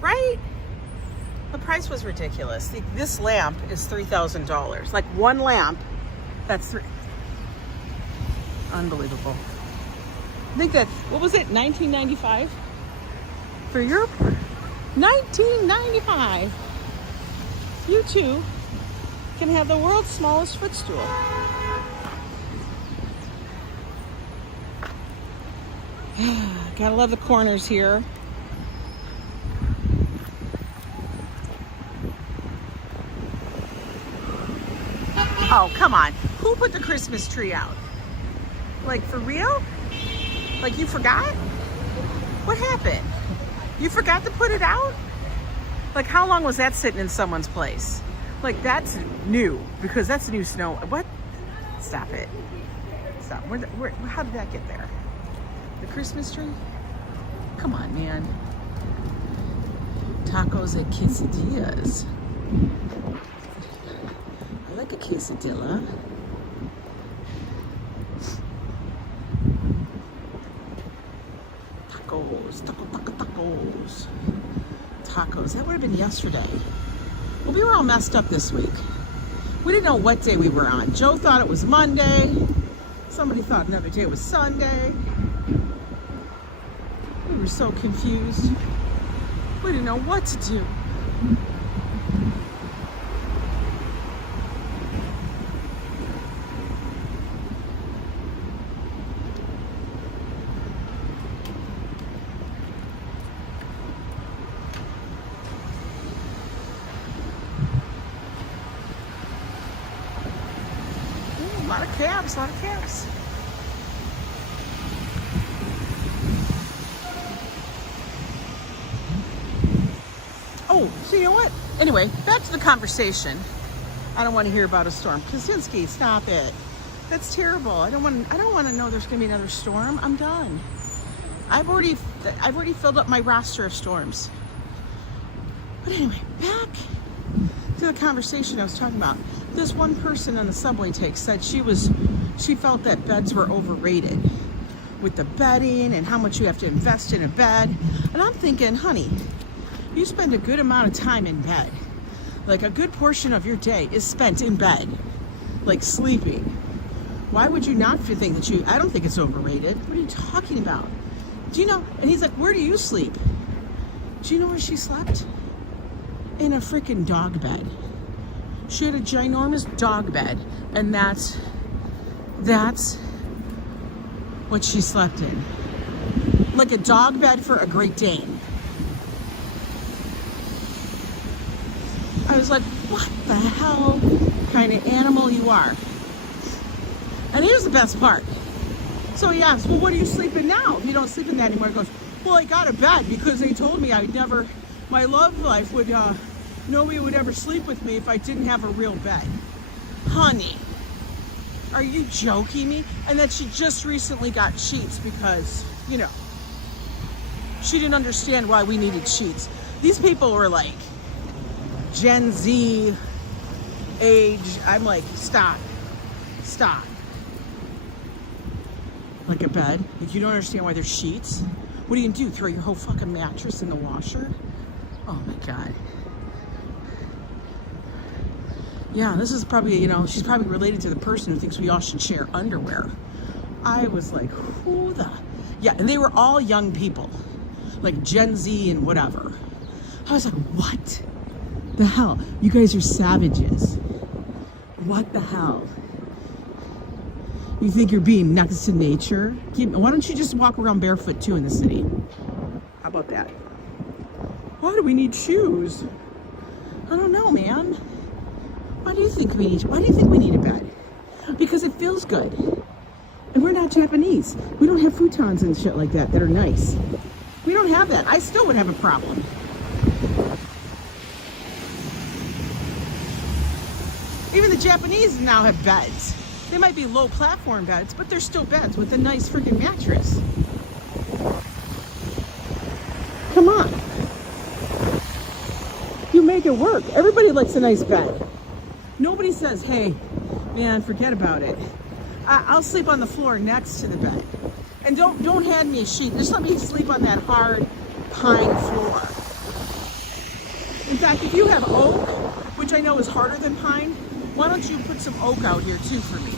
Right? The price was ridiculous. This lamp is $3,000. Like one lamp, that's unbelievable. I think that's, what was it, $19.95 for Europe? $19.95. You too can have the world's smallest footstool. Gotta love the corners here. Oh, come on. Who put the Christmas tree out? Like, for real? Like, you forgot? What happened? You forgot to put it out? Like, how long was that sitting in someone's place? Like, that's new, because that's new snow. What? Stop it. Stop. How did that get there? The Christmas tree? Come on, man. Tacos and quesadillas. I like a quesadilla. Tacos. Tacos. Tacos. That would have been yesterday. Well, we were all messed up this week. We didn't know what day we were on. Joe thought it was Monday. Somebody thought another day was Sunday. We were so confused. We didn't know what to do. Ooh, a lot of cabs, a lot of cabs. Oh, so you know what? Anyway, back to the conversation. I don't want to hear about a storm. Kosinski, stop it. That's terrible. I don't want to know there's going to be another storm. I'm done. I've already filled up my roster of storms. But anyway, back to the conversation I was talking about. This one person on the subway take said she felt that beds were overrated with the bedding and how much you have to invest in a bed. And I'm thinking, honey, you spend a good amount of time in bed. Like, a good portion of your day is spent in bed, like sleeping. Why would you not think that I don't think it's overrated. What are you talking about? Do you know? And he's like, where do you sleep? Do you know where she slept? In a freaking dog bed. She had a ginormous dog bed, and that's what she slept in. Like a dog bed for a Great Dane. I was like, what the hell kind of animal you are? And here's the best part. So he asked, well, what do you sleep in now? If you don't sleep in that anymore, he goes, well, I got a bed because they told me my love life would, nobody would ever sleep with me if I didn't have a real bed. Honey, Are you joking me? And that she just recently got sheets because, you know, she didn't understand why we needed sheets. These people were like Gen Z age. I'm like, stop. Like a bed. Like, you don't understand why there's sheets? What are you gonna do? Throw your whole fucking mattress in the washer? Oh my God. Yeah, this is probably, you know, she's probably related to the person who thinks we all should share underwear. I was like, who the? Yeah, and they were all young people, like Gen Z and whatever. I was like, what the hell? You guys are savages. What the hell? You think you're being next to nature? Why don't you just walk around barefoot too in the city? How about that? Why do we need shoes? I don't know, man. Why do you think we need a bed? Because it feels good. And we're not Japanese. We don't have futons and shit like that are nice. We don't have that. I still would have a problem. Even the Japanese now have beds. They might be low platform beds, but they're still beds with a nice freaking mattress. Come on. You make it work. Everybody likes a nice bed. Nobody says, hey, man, forget about it. I'll sleep on the floor next to the bed. And don't hand me a sheet. Just let me sleep on that hard pine floor. In fact, if you have oak, which I know is harder than pine, why don't you put some oak out here too for me?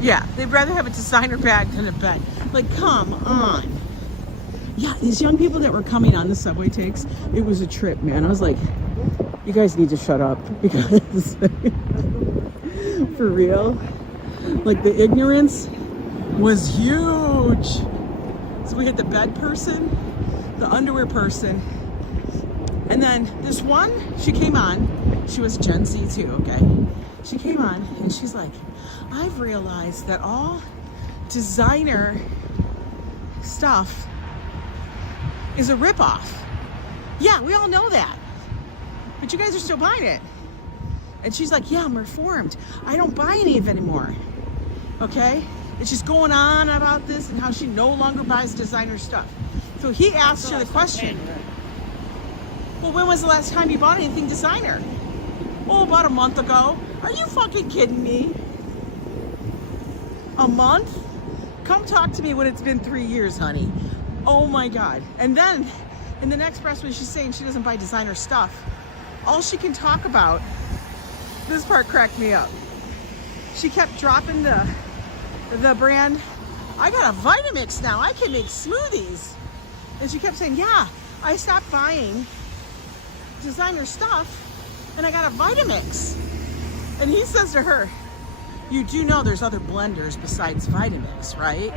Yeah, they'd rather have a designer bag than a bed. Like, come on. Yeah, these young people that were coming on the subway takes, it was a trip, man. I was like, you guys need to shut up, because for real, like, the ignorance was huge. So we had the bed person, the underwear person, and then this one, she came on, she was Gen Z too, okay? She came on and she's like, I've realized that all designer stuff is a ripoff. Yeah, we all know that. But you guys are still buying it. And she's like, yeah, I'm reformed. I don't buy any of it anymore. Okay? It's just going on about this and how she no longer buys designer stuff. So he asked her the question, well, when was the last time you bought anything designer? Oh, about a month ago. Are you fucking kidding me? A month? Come talk to me when it's been 3 years, honey. Oh my God. And then in the next press when she's saying she doesn't buy designer stuff, all she can talk about, this part cracked me up. She kept dropping the brand, I got a Vitamix now, I can make smoothies. And she kept saying, yeah, I stopped buying designer stuff and I got a Vitamix. And he says to her, you do know there's other blenders besides Vitamix, right?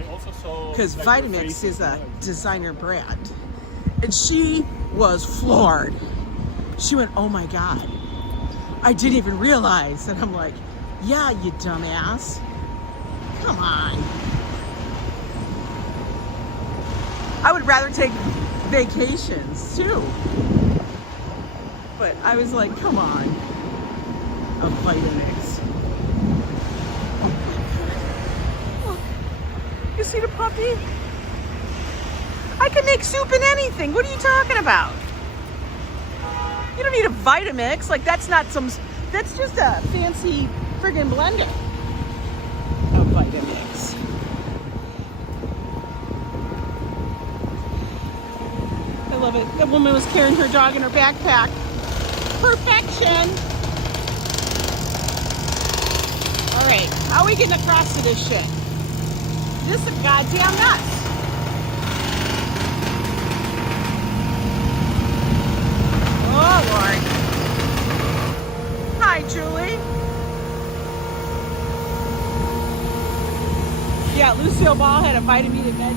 Because Vitamix is a designer brand. And she was floored. She went, oh my God, I didn't even realize. And I'm like, yeah, you dumbass. Come on. I would rather take vacations too. But I was like, come on. A Vitamix. Look, you see the puppy? I can make soup in anything. What are you talking about? You don't need a Vitamix. Like, that's just a fancy friggin' blender. A Vitamix. I love it. That woman was carrying her dog in her backpack. Perfection. All right, how are we getting across to this shit? This is goddamn nuts. Oh, Lord. Hi, Julie. Yeah, Lucille Ball had a vitamin in bed.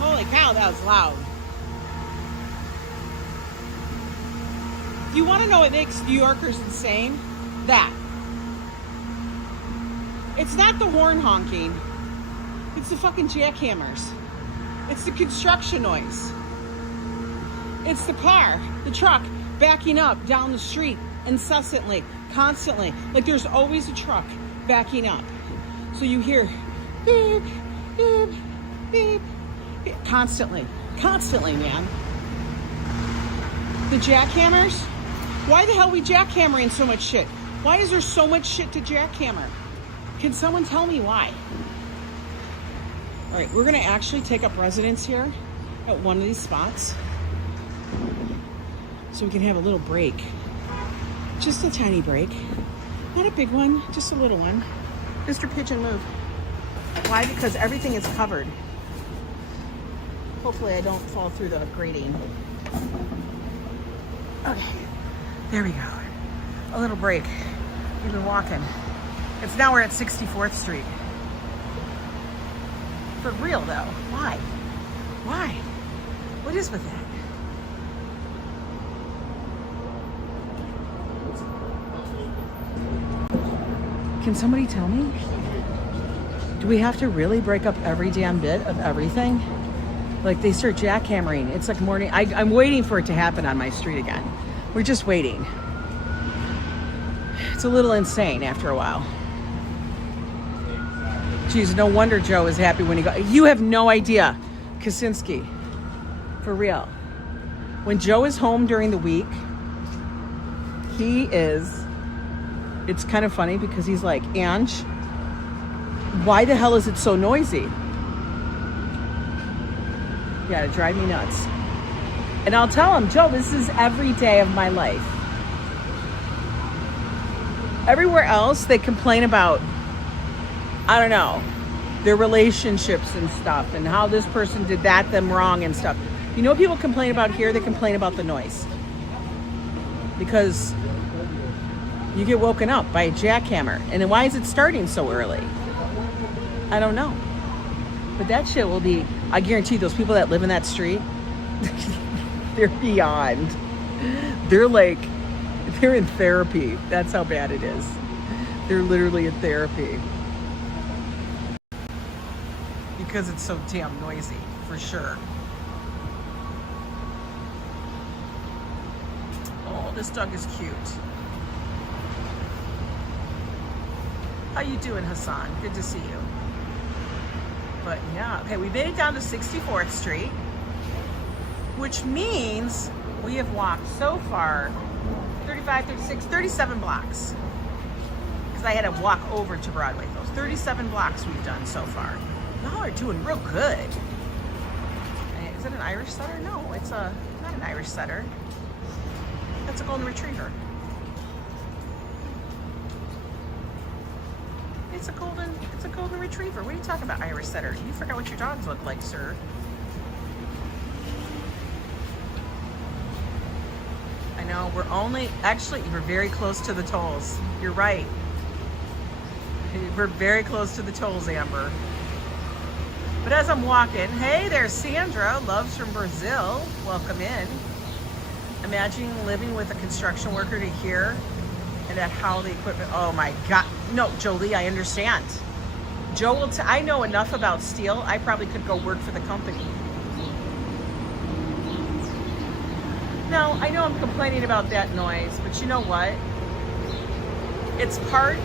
Holy cow, that was loud. You want to know what makes New Yorkers insane? That. It's not the horn honking. It's the fucking jackhammers. It's the construction noise. It's the car, the truck, backing up down the street incessantly, constantly. Like there's always a truck backing up. So you hear beep, beep, beep, beep, constantly, man. The jackhammers? Why the hell are we jackhammering so much shit? Why is there so much shit to jackhammer? Can someone tell me why? All right, we're gonna actually take up residence here at one of these spots so we can have a little break. Just a tiny break. Not a big one, just a little one. Mr. Pigeon, move. Why? Because everything is covered. Hopefully I don't fall through the grating. Okay, there we go. A little break. We've been walking. It's now we're at 64th Street. For real though, why? Why? What is with that? Can somebody tell me? Do we have to really break up every damn bit of everything? Like they start jackhammering. It's like morning. I'm waiting for it to happen on my street again. We're just waiting. It's a little insane after a while. Geez, no wonder Joe is happy when he got. You have no idea, Kosinski. For real. When Joe is home during the week, he is. It's kind of funny because he's like, Ange, why the hell is it so noisy? Yeah, it drives me nuts. And I'll tell him, Joe, this is every day of my life. Everywhere else, they complain about, I don't know, their relationships and stuff and how this person did them wrong and stuff. You know what people complain about here? They complain about the noise. Because you get woken up by a jackhammer. And then why is it starting so early? I don't know. But that shit will be, I guarantee those people that live in that street, they're beyond. They're like, they're in therapy. That's how bad it is. They're literally in therapy. Because it's so damn noisy, for sure. Oh, this dog is cute. How you doing, Hassan? Good to see you. But yeah, okay, we made it down to 64th Street, which means we have walked so far 35, 36, 37 blocks. Because I had to walk over to Broadway. Those 37 blocks we've done so far. Y'all are doing real good. Is it an Irish setter? No, it's not an Irish setter. That's a golden retriever. It's a golden retriever. What are you talking about, Irish setter? You forgot what your dogs look like, sir. I know, we're very close to the tolls. You're right. We're very close to the tolls, Amber. But as I'm walking, hey, there's Sandra, loves from Brazil. Welcome in. Imagine living with a construction worker to hear and at how the equipment, oh my God. No, Jolie, I understand. Joe will, I know enough about steel, I probably could go work for the company. No, I know I'm complaining about that noise, but you know what? It's part.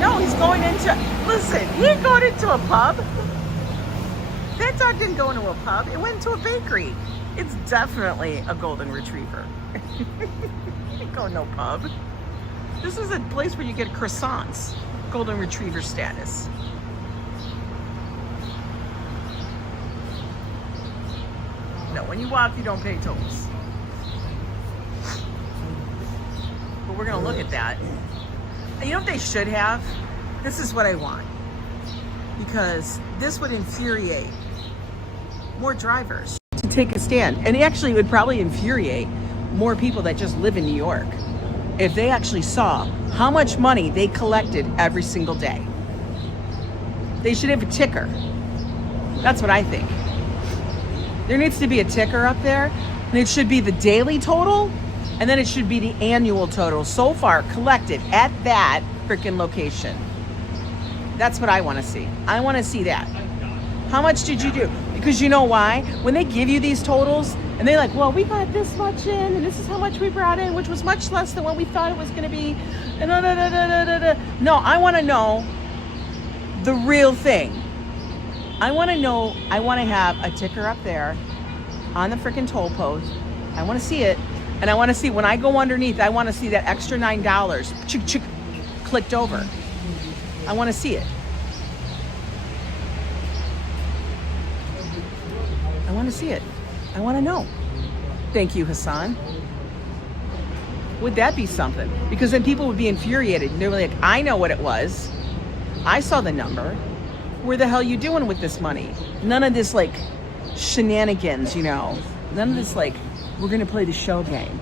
No, he's going into, listen, he ain't going into a pub. That dog didn't go into a pub, it went into a bakery. It's definitely a golden retriever. You ain't going no pub. This is a place where you get croissants, golden retriever status. No, when you walk, you don't pay tolls. But we're gonna look at that. You know what they should have? This is what I want. Because this would infuriate more drivers to take a stand. And actually it would probably infuriate more people that just live in New York if they actually saw how much money they collected every single day. They should have a ticker. That's what I think. There needs to be a ticker up there, and it should be the daily total, and then it should be the annual total so far collected at that freaking location. That's what I want to see. I want to see that. How much did you do? Because you know why? When they give you these totals, and they're like, well, we got this much in, and this is how much we brought in, which was much less than what we thought it was going to be. And no, I want to know the real thing. I want to know, I want to have a ticker up there on the freaking toll post. I want to see it. And I want to see, when I go underneath, I want to see that extra $9 chick, chick, clicked over. I want to see it. I want to see it. I want to know. Thank you, Hassan. Would that be something? Because then people would be infuriated. They were like, I know what it was. I saw the number. Where the hell you doing with this money? None of this like shenanigans, you know. None of this like, we're going to play the show game.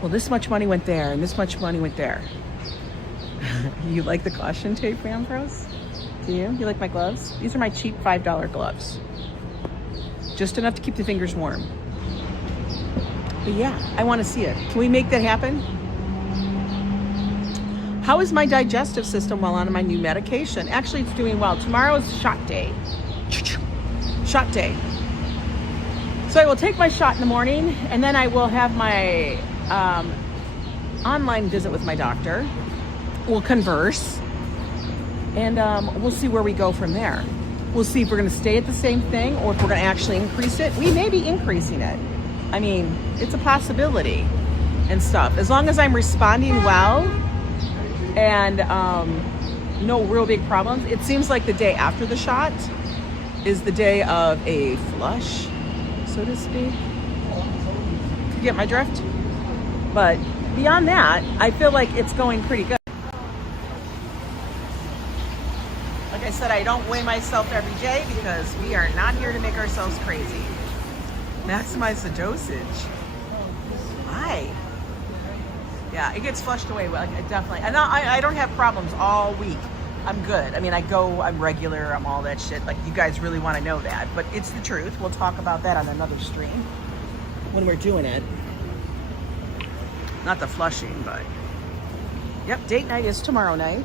Well, this much money went there and this much money went there. You like the caution tape, Fam Pros? Do you? You like my gloves? These are my cheap $5 gloves. Just enough to keep the fingers warm. But yeah, I want to see it. Can we make that happen? How is my digestive system while on my new medication? Actually, it's doing well. Tomorrow is shot day. Shot day. So I will take my shot in the morning, and then I will have my online visit with my doctor. We'll converse, and we'll see where we go from there. We'll see if we're going to stay at the same thing or if we're going to actually increase it. We may be increasing it. I mean, it's a possibility and stuff. As long as I'm responding well and no real big problems. It seems like the day after the shot is the day of a flush, so to speak. You get my drift? But beyond that, I feel like it's going pretty good. Like I said, I don't weigh myself every day because we are not here to make ourselves crazy. Maximize the dosage. Why? Yeah, it gets flushed away. Like, definitely. And I don't have problems all week. I'm good. I mean, I'm regular, I'm all that shit. Like, you guys really want to know that. But it's the truth. We'll talk about that on another stream when we're doing it. Not the flushing, but... Yep, date night is tomorrow night.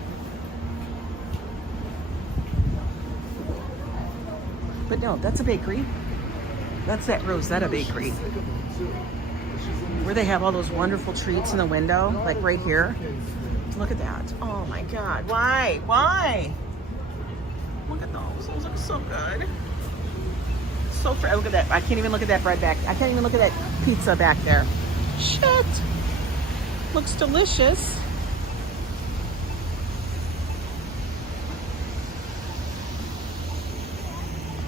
But no, that's a bakery. That's that Rosetta Bakery. Where they have all those wonderful treats in the window, like right here. Look at that. Oh my God. Why? Why? Look at those. Those look so good. So fresh. Look at that. I can't even look at that bread back. I can't even look at that pizza back there. Shit. Looks delicious.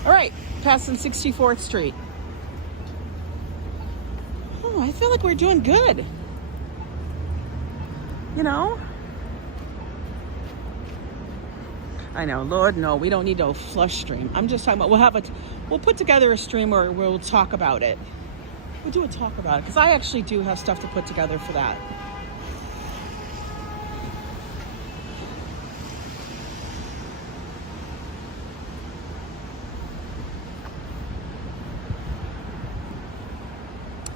All right, passing 64th Street. Oh, I feel like we're doing good. You know? I know, Lord, no, we don't need no flush stream. I'm just talking about, we'll put together a stream where we'll talk about it. We'll do a talk about it, because I actually do have stuff to put together for that.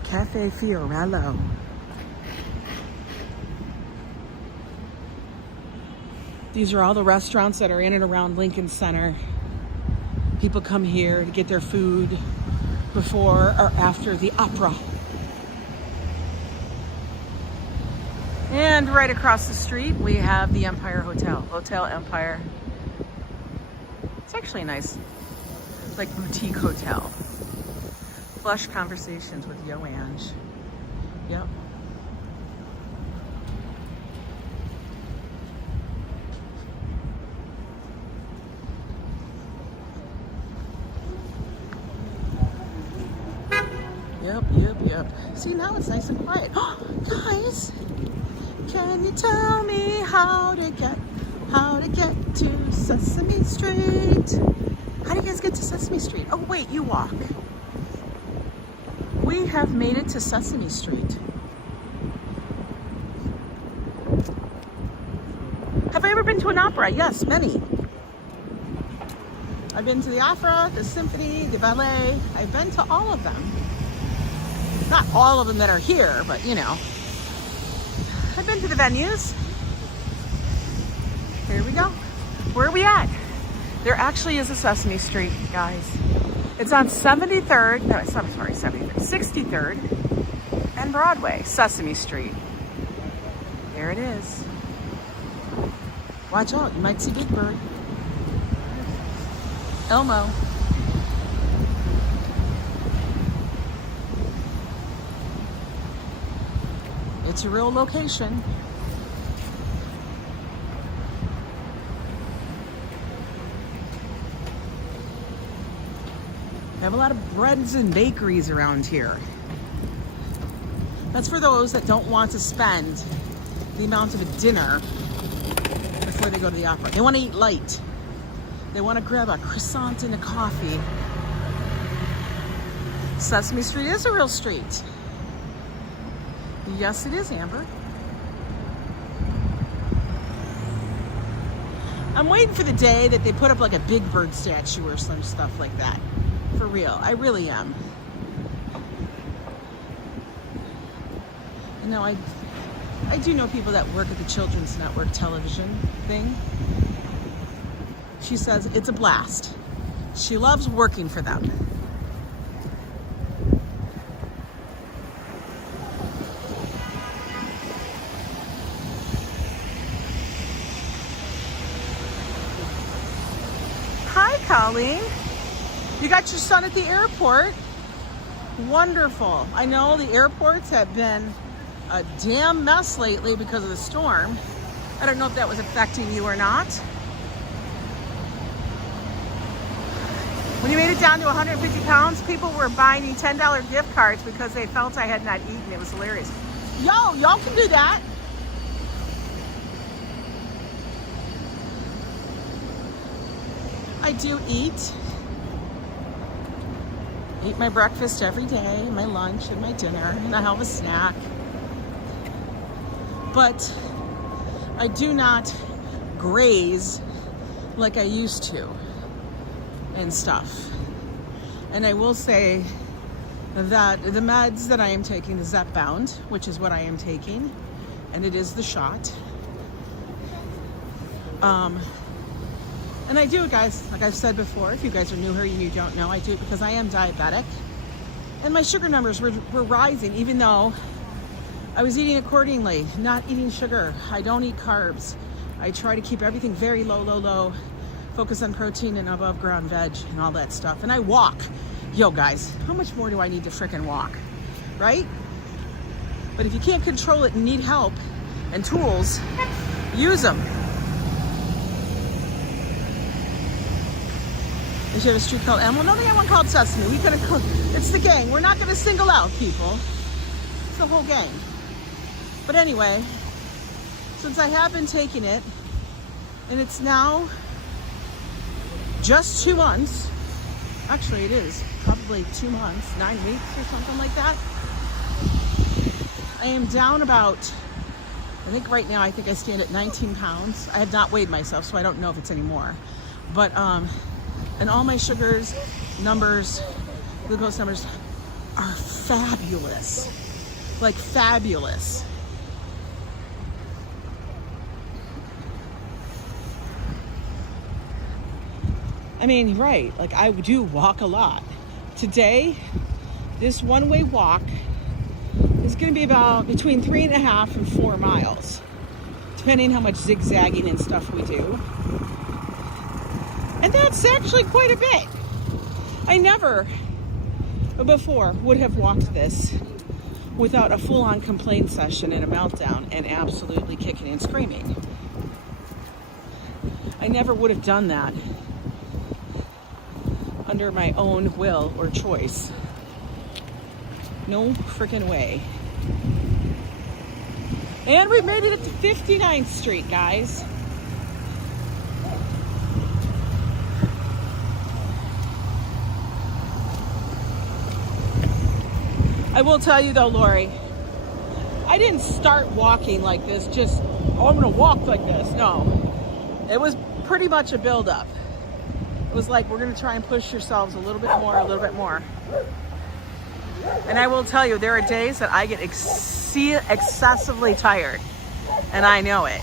Cafe Fiorello. These are all the restaurants that are in and around Lincoln Center. People come here to get their food before or after the opera. And right across the street, we have the Empire Hotel, Hotel Empire. It's actually a nice, like, boutique hotel. Flush conversations with Yo Ang. Yep. Yep. See, now it's nice and quiet. Oh, guys, can you tell me how to get to Sesame Street? How do you guys get to Sesame Street? Oh wait, you walk. We have made it to Sesame Street. Have I ever been to an opera? Yes, many. I've been to the opera, the symphony, the ballet. I've been to all of them. Not all of them that are here, but you know. I've been to the venues. Here we go. Where are we at? There actually is a Sesame Street, guys. It's on 73rd, no, it's not, sorry, 73rd, 63rd and Broadway, Sesame Street. There it is. Watch out, you might see Big Bird. Elmo. It's a real location. We have a lot of breads and bakeries around here. That's for those that don't want to spend the amount of a dinner before they go to the opera. They want to eat light. They want to grab a croissant and a coffee. Sesame Street is a real street. Yes, it is, Amber. I'm waiting for the day that they put up like a Big Bird statue or some stuff like that. For real, I really am. You know, I do know people that work at the Children's Network television thing. She says it's a blast. She loves working for them. Hi, Colleen. You got your son at the airport. Wonderful. I know the airports have been a damn mess lately because of the storm. I don't know if that was affecting you or not. When you made it down to 150 pounds, people were buying me $10 gift cards because they felt I had not eaten. It was hilarious. Yo, y'all can do that. I do eat. Eat my breakfast every day, my lunch and my dinner, and I have a snack. But I do not graze like I used to and stuff. And I will say that the meds that I am taking, the Zepbound, which is what I am taking, and it is the shot. And I do it, guys, like I've said before, if you guys are new here and you don't know, I do it because I am diabetic. And my sugar numbers were rising, even though I was eating accordingly, not eating sugar. I don't eat carbs. I try to keep everything very low, focus on protein and above ground veg and all that stuff. And I walk. Yo, guys, how much more do I need to frickin' walk, right? But if you can't control it and need help and tools, use them. Does you have a street called Emma? No, they have one called Sesame. We could have. It's the gang. We're not going to single out people. It's the whole gang. But anyway, since I have been taking it, and it's now just 2 months. Actually, it is probably 2 months, 9 weeks or something like that. I am down about, I think right now, I think I stand at 19 pounds. I have not weighed myself, so I don't know if it's any more. But, and all my sugars, numbers, glucose numbers are fabulous. Like fabulous. I mean, right, like I do walk a lot. Today, this one-way walk is gonna be about between 3.5 and 4 miles, depending how much zigzagging and stuff we do. And that's actually quite a bit. I never before would have walked this without a full-on complaint session and a meltdown and absolutely kicking and screaming. I never would have done that under my own will or choice. No freaking way. And we made it up to 59th Street, guys. I will tell you though, Lori, I didn't start walking like this, just, oh, I'm gonna walk like this. No, it was pretty much a build-up. It was like, we're going to try and push yourselves a little bit more, a little bit more. And I will tell you, there are days that I get excessively tired, and I know it.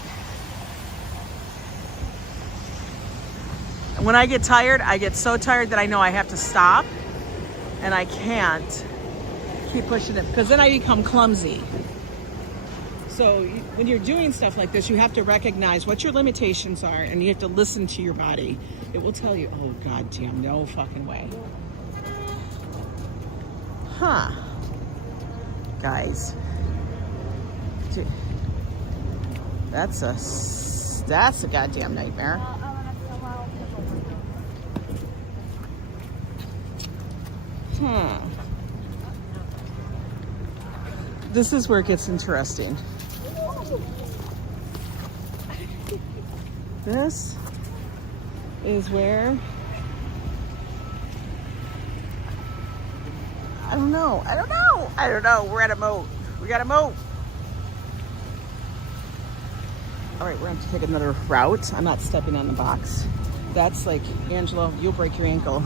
And when I get tired, I get so tired that I know I have to stop, and I can't keep pushing it, because then I become clumsy. So when you're doing stuff like this, you have to recognize what your limitations are, and you have to listen to your body. It will tell you, oh, goddamn, no fucking way. Huh. Guys. Dude, that's a goddamn nightmare. This is where it gets interesting. This is where I don't know. We're at a moat. We got a moat. All right, we're going to take another route. I'm not stepping on the box. That's like, Angelo, you'll break your ankle.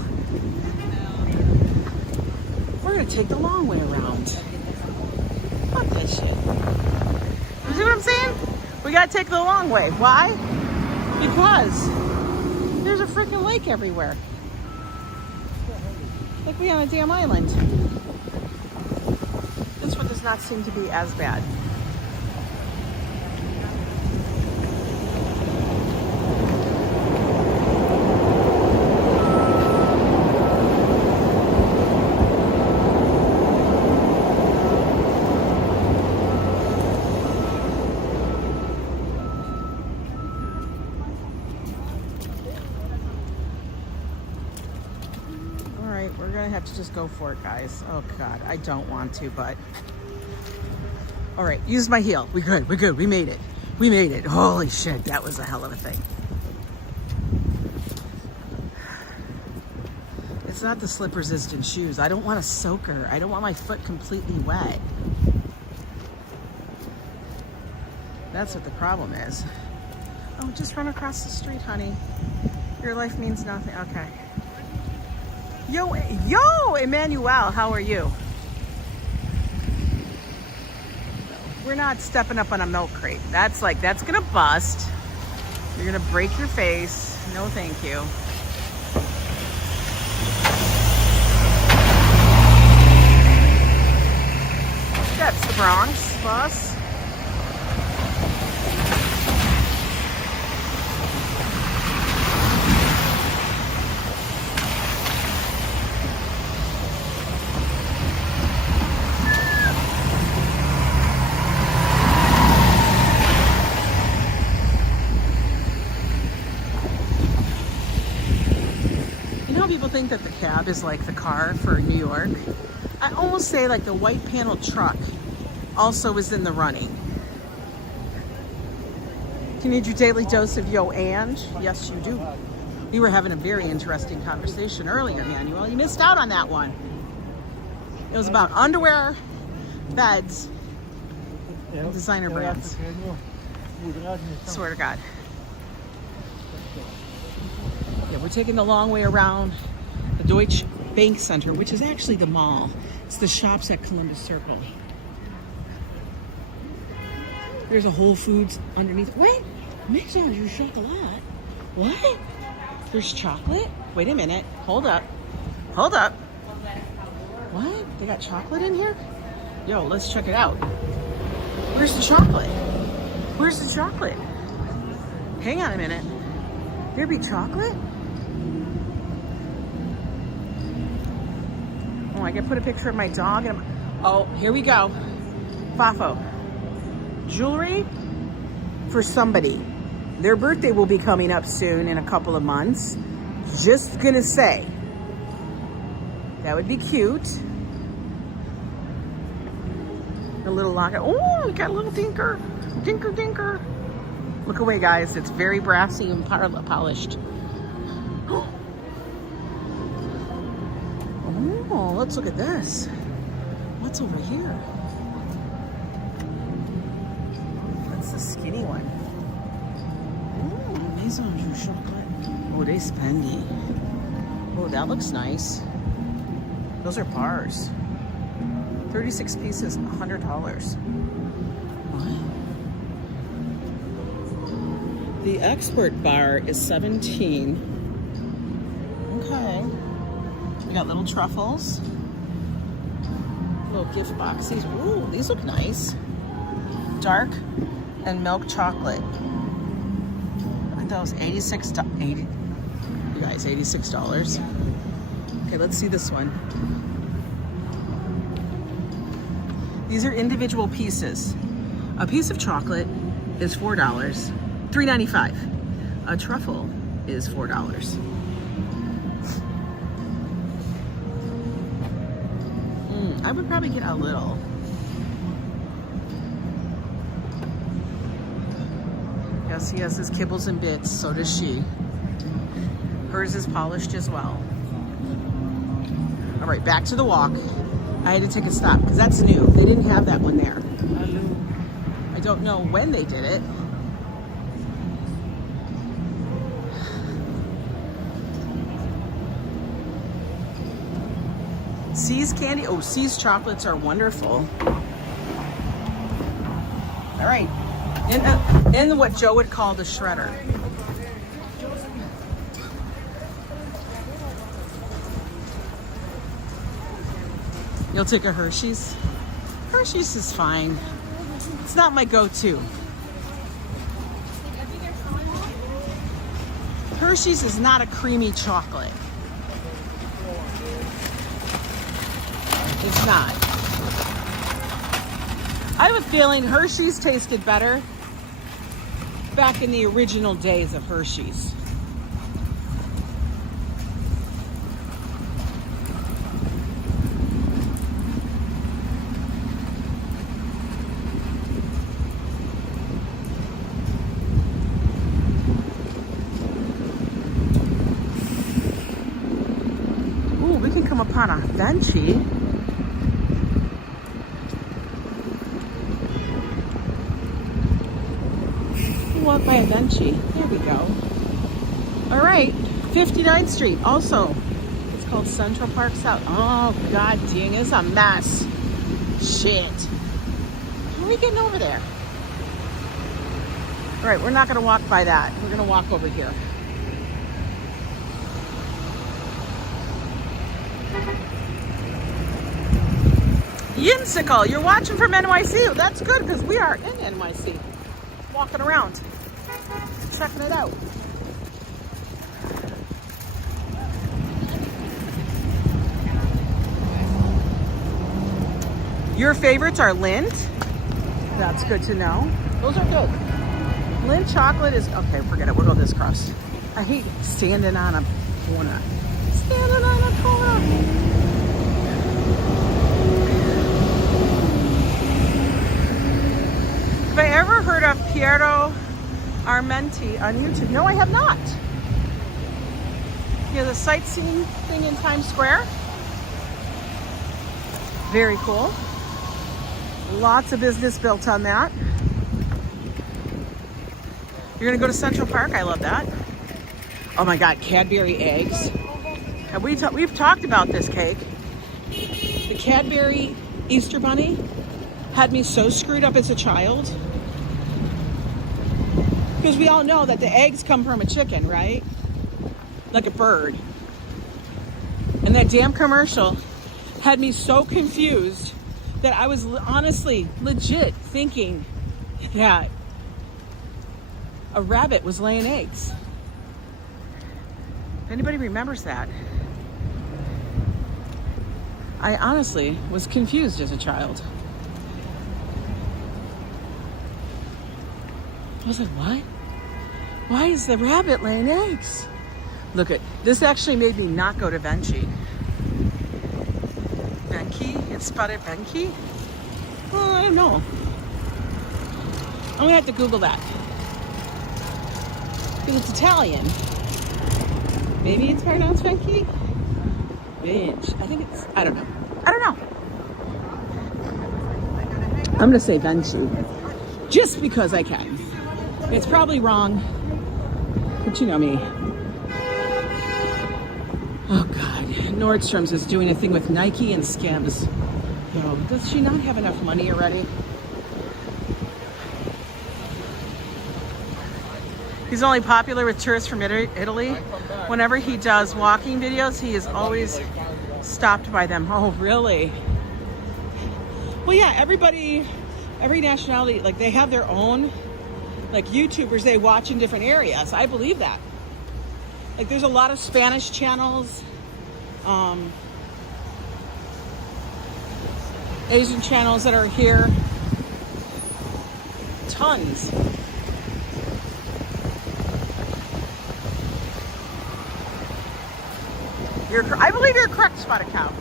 We're going to take the long way around. Fuck that shit. You see what I'm saying? We got to take the long way. Why? Because there's a freaking lake everywhere. Like we on a damn island. This one does not seem to be as bad. Have to just go for it, guys. Oh god, I don't want to, but all right, use my heel. We're good, we made it. Holy shit, that was a hell of a thing. It's not the slip resistant shoes. I don't want a soaker. I don't want my foot completely wet. That's what the problem is. Oh, just run across the street, honey. Your life means nothing. Okay. Yo, Emmanuel, how are you? We're not stepping up on a milk crate. That's gonna bust. You're gonna break your face. No, thank you. That's the Bronx bus. Think that the cab is like the car for New York. I almost say like the white panel truck also is in the running. Do you need your daily dose of Yo Ang? Yes, you do. We were having a very interesting conversation earlier, Emmanuel. You missed out on that one. It was about underwear, beds, and designer brands. Swear to God. Yeah, we're taking the long way around the Deutsche Bank Center, which is actually the mall. It's the shops at Columbus Circle. There's a Whole Foods underneath. Wait, Micka, your chocolate. What? There's chocolate? Wait a minute. Hold up. What? They got chocolate in here? Yo, let's check it out. Where's the chocolate? Hang on a minute. There be chocolate? Oh, I can put a picture of my dog and oh, here we go. Fafo. Jewelry for somebody. Their birthday will be coming up soon in a couple of months. Just gonna say. That would be cute. A little locket. Oh, we got a little dinker. Dinker. Look away, guys. It's very brassy and polished. Oh, let's look at this. What's over here? That's the skinny one. Oh, Maison du chocolate. Oh, they spendy. Oh, that looks nice. Those are bars. 36 pieces, $100. What? The expert bar is 17. Okay. We got little truffles. Little gift boxes. Ooh, these look nice. Dark and milk chocolate. Look at those, $86. You guys, $86. Okay, let's see this one. These are individual pieces. A piece of chocolate is $4, $3.95. A truffle is $4. I would probably get a little. Yes, he has his kibbles and bits, so does she. Hers is polished as well. All right, back to the walk. I had to take a stop because that's new. They didn't have that one there. I don't know when they did it. C's candy. Oh, C's chocolates are wonderful. All right. In what Joe would call the shredder. You'll take a Hershey's? Hershey's is fine. It's not my go-to. Hershey's is not a creamy chocolate. It's not. I have a feeling Hershey's tasted better back in the original days of Hershey's. Ooh, we can come upon a benchy. Walk by a benchy. There we go. All right, 59th Street. Also, it's called Central Park South. Oh, god dang, it's a mess. Shit. How are we getting over there? All right, we're not gonna walk by that. We're gonna walk over here. Yinsicle, you're watching from NYC. That's good because we are in NYC. Walking around, checking it out. Your favorites are Lindt. That's good to know. Those are good. Lindt chocolate is, okay, forget it. We'll go this cross. I hate standing on a corner. Standing on a corner. Have I ever heard of Piero Armenti on YouTube? No, I have not. He has a sightseeing thing in Times Square. Very cool. Lots of business built on that. You're gonna go to Central Park? I love that. Oh my God, Cadbury eggs. And we've talked about this cake. The Cadbury Easter Bunny had me so screwed up as a child. Because we all know that the eggs come from a chicken, right? Like a bird. And that damn commercial had me so confused that I was honestly, legit thinking that a rabbit was laying eggs. If anybody remembers that. I honestly was confused as a child. I was like, what? Why is the rabbit laying eggs? Look at this, actually made me not go to Benchi. Benki? It's spotted Benki? Oh, I don't know. I'm gonna have to Google that. Because it's Italian. Maybe it's pronounced Benki? Bench. I think it's, I don't know. I don't know. I'm gonna say Benchi. Just because I can. It's probably wrong, but you know me. Oh God, Nordstrom's is doing a thing with Nike and Skims. Yo, does she not have enough money already? He's only popular with tourists from Italy. Whenever he does walking videos, he is always stopped by them. Oh, really? Well, yeah, everybody, every nationality, like they have their own, like YouTubers they watch in different areas. I believe that. Like there's a lot of Spanish channels, Asian channels that are here. Tons. I believe you're correct, Spotted Cow.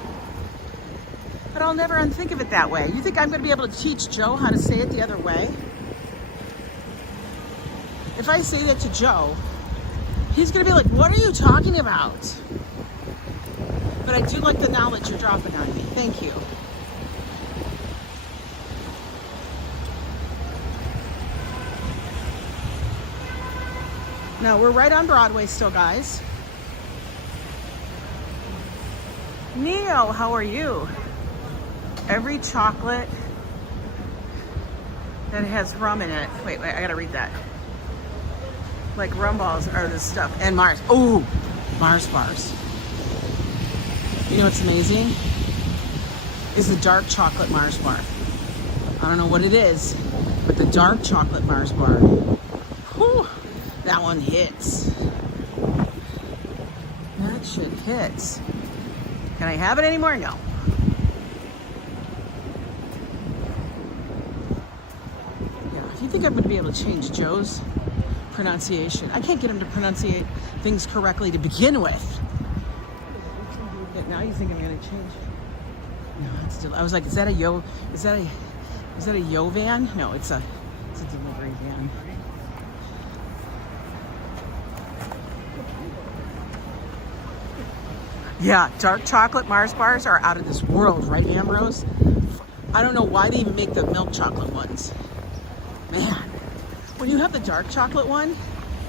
But I'll never unthink of it that way. You think I'm going to be able to teach Joe how to say it the other way? If I say that to Joe, he's going to be like, what are you talking about? But I do like the knowledge you're dropping on me. Thank you. No, we're right on Broadway still, guys. Neo, how are you? Every chocolate that has rum in it. Wait, I gotta read that. Like rum balls are the stuff. And Mars. Oh, Mars bars. You know what's amazing? Is the dark chocolate Mars bar. I don't know what it is, but the dark chocolate Mars bar. Whew, that one hits. That shit hits. Can I have it anymore? No. Yeah, if you think I'm going to be able to change Joe's pronunciation, I can't get him to pronunciate things correctly to begin with. But now you think I'm going to change? No, it's still. I was like, is that a yo van? No, it's a delivery van. Yeah, dark chocolate Mars bars are out of this world, right, Ambrose? I don't know why they even make the milk chocolate ones. Man, when you have the dark chocolate one,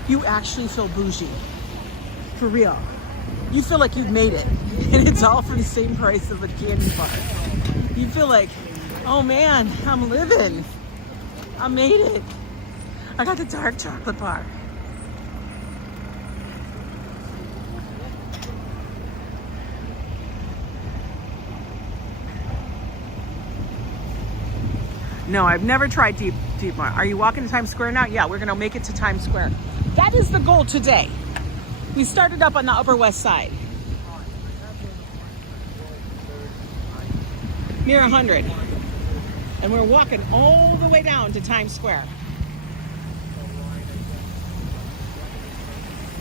you actually feel bougie. For real. You feel like you've made it. And it's all for the same price of a candy bar. You feel like, oh man, I'm living. I made it. I got the dark chocolate bar. No, I've never tried deep Mar. Are you walking to Times Square now? Yeah, we're gonna make it to Times Square. That is the goal today. We started up on the Upper West Side. Near 100. And we're walking all the way down to Times Square.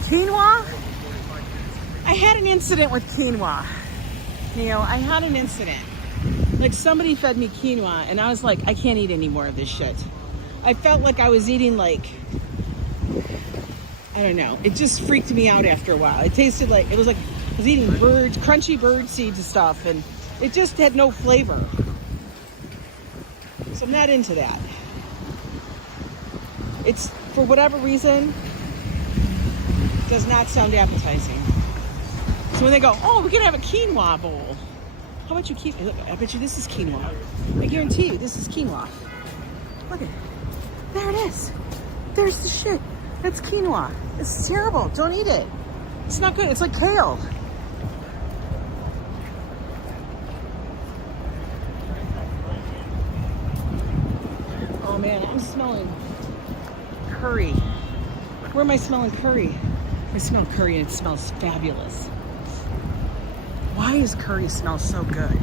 Quinoa? I had an incident with quinoa. Neil, I had an incident. Like somebody fed me quinoa and I was like, I can't eat any more of this shit. I felt like I was eating like, I don't know. It just freaked me out after a while. It tasted like, it was like I was eating crunchy bird seeds and stuff, and it just had no flavor. So I'm not into that. It's, for whatever reason, does not sound appetizing. So when they go, oh, we can have a quinoa bowl. How about you I bet you this is quinoa. I guarantee you this is quinoa. Look at it. There it is. There's the shit. That's quinoa. It's terrible. Don't eat it. It's not good. It's like kale. Oh man, I'm smelling curry. Where am I smelling curry? I smell curry and it smells fabulous. Why does curry smell so good?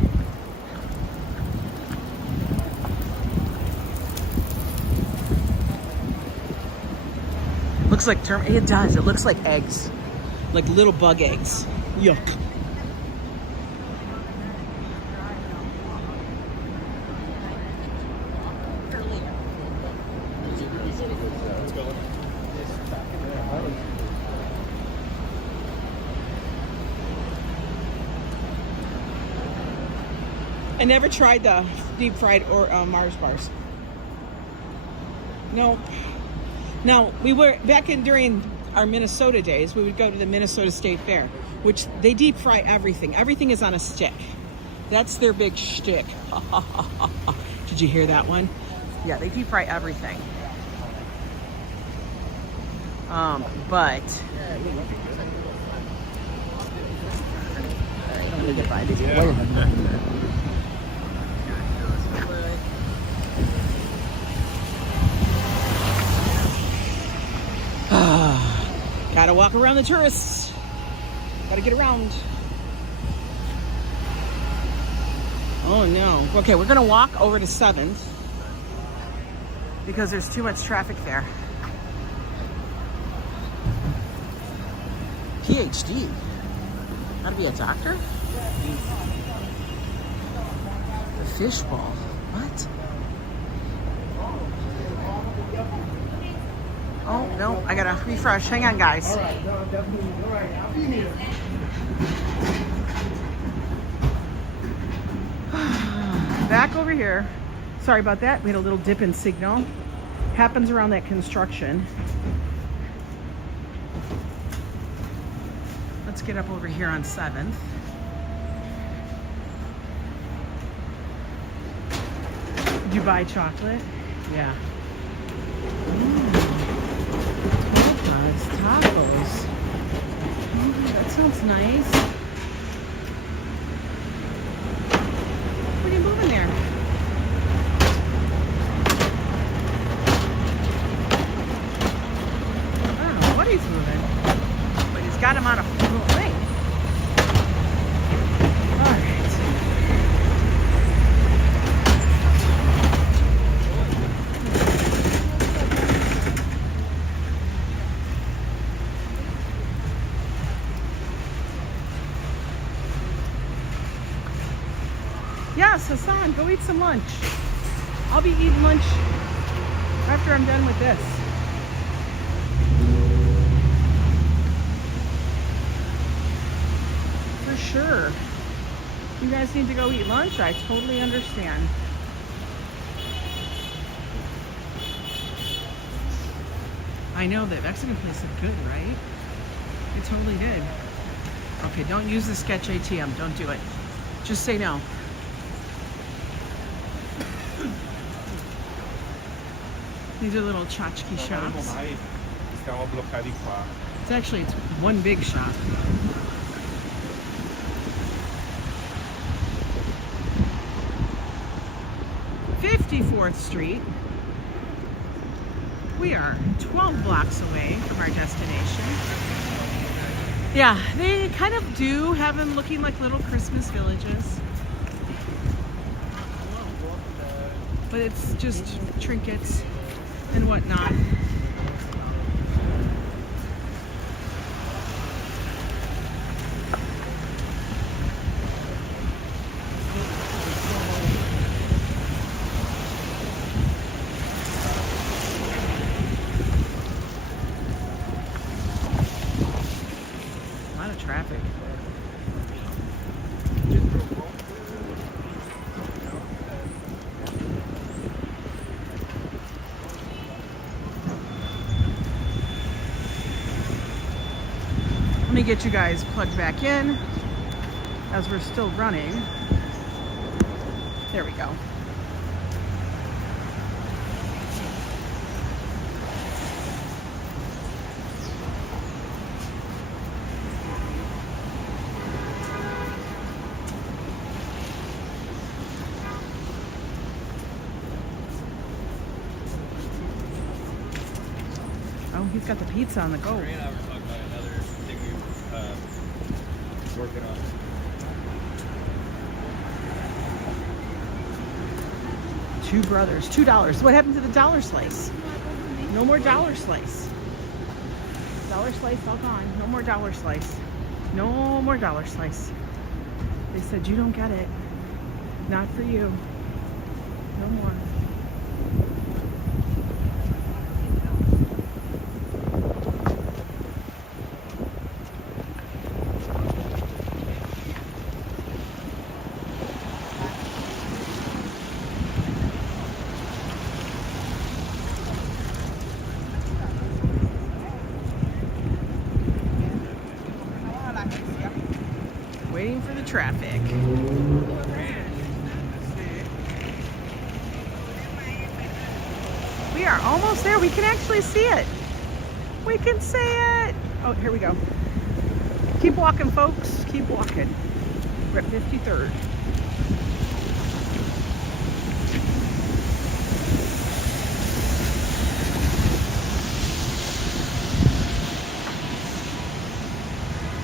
Looks like it does. It looks like eggs. Like little bug eggs. Yuck. I never tried the deep fried or Mars bars. Nope. Now, we were back in during our Minnesota days, we would go to the Minnesota State Fair. which they deep fry everything. Everything is on a stick. That's their big shtick. Did you hear that one? Yeah, they deep fry everything. But I'm gonna divide these. Wait a minute. Gotta walk around the tourists. Gotta get around. Oh no. Okay, we're gonna walk over to 7th because there's too much traffic there. PhD. Gotta be a doctor? The fishbowl. What? Oh, no, I gotta refresh. Hang on, guys. Back over here. Sorry about that. We had a little dip in signal. Happens around that construction. Let's get up over here on 7th. Dubai chocolate. Yeah. Tacos. Oh, that sounds nice. What are you moving there? I don't know what he's moving, but he's got him on a full thing. All right. Yes, Hassan, go eat some lunch. I'll be eating lunch after I'm done with this. For sure. You guys need to go eat lunch? I totally understand. I know that Mexican place is good, right? It totally did. Okay, don't use the sketch ATM. Don't do it. Just say no. These are little tchotchke shops. It's one big shop. 54th Street. We are 12 blocks away from our destination. Yeah, they kind of do have them looking like little Christmas villages. But it's just trinkets and whatnot. A lot of traffic. Let me get you guys plugged back in as we're still running. There we go. Oh, he's got the pizza on the go. Working on. Two brothers, $2. What happened to the dollar slice? No more dollar slice. Dollar slice all gone. No more dollar slice. No more dollar slice. They said you don't get it. Not for you. No more. Waiting for the traffic. We are almost there. We can actually see it. We can see it. Oh, here we go. Keep walking, folks. Keep walking. We're at 53rd.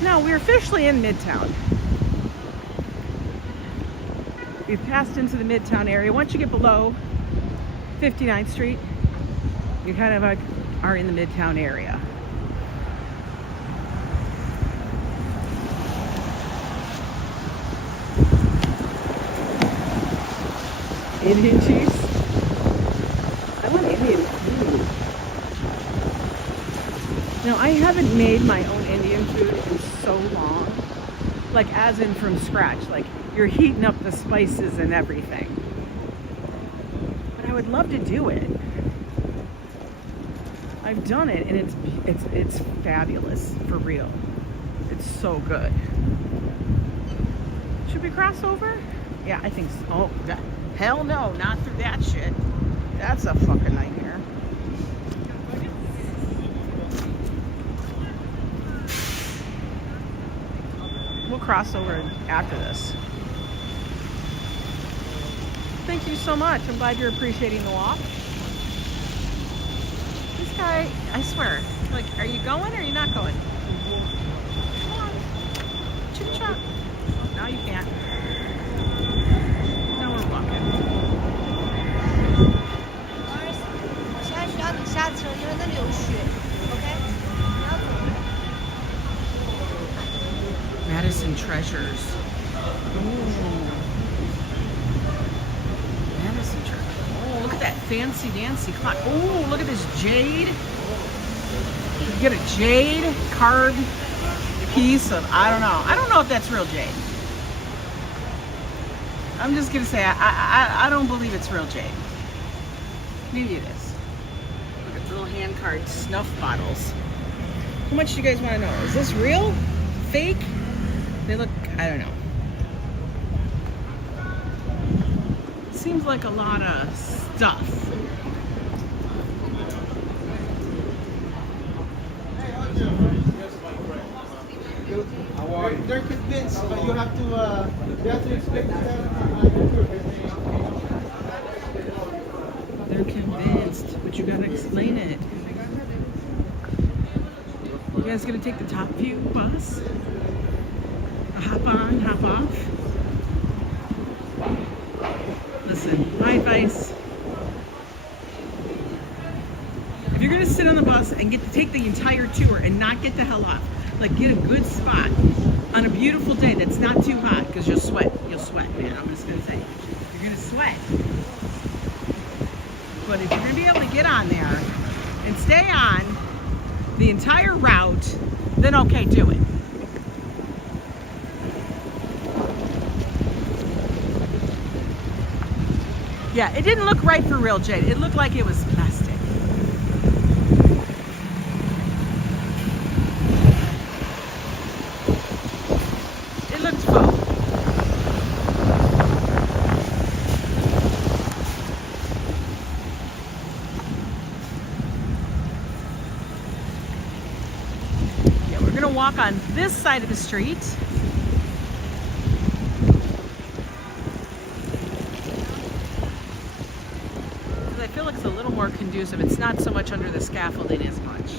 Now, we're officially in Midtown. We've passed into the Midtown area. Once you get below 59th Street, you kind of are in the Midtown area. Indian cheese. I want Indian food. Now, I haven't made my own Indian food in so long. Like, as in from scratch. Like, you're heating up the spices and everything. But I would love to do it. I've done it, and it's fabulous, for real. It's so good. Should we cross over? Yeah, I think so. Oh, God. Hell no, not through that shit. That's a fucking nightmare. We'll cross over after this. Thank you so much. I'm glad you're appreciating the walk. This guy, I swear, like, are you going or are you not going? Come on. Chitty chop. No, you can't. No, we're walking. Madison Treasures. Ooh. Madison Treasures. Oh, look at that fancy dancy clock. Oh, look at this jade. You get a jade carved piece of, I don't know. I don't know if that's real jade. I'm just gonna say I don't believe it's real jade. Maybe it is. Look at the little hand carved snuff bottles. How much do you guys want to know? Is this real? Fake? They look, I don't know. Seems like a lot of stuff. They're convinced, but you have to explain to them. They're convinced, but you gotta explain it. You guys gonna take the Top View bus? Hop on, hop off? Listen, my advice. If you're gonna sit on the bus and get to take the entire tour and not get the hell off, like get a good spot on a beautiful day that's not too hot, because you'll sweat, man. I'm just gonna say, you're gonna sweat. But if you're gonna be able to get on there and stay on the entire route, then okay, do it. Yeah, it didn't look right for real jade. It looked like it was plastic. It looked faux. Yeah, we're gonna walk on this side of the street. I feel like it's a little more conducive. It's not so much under the scaffolding as much.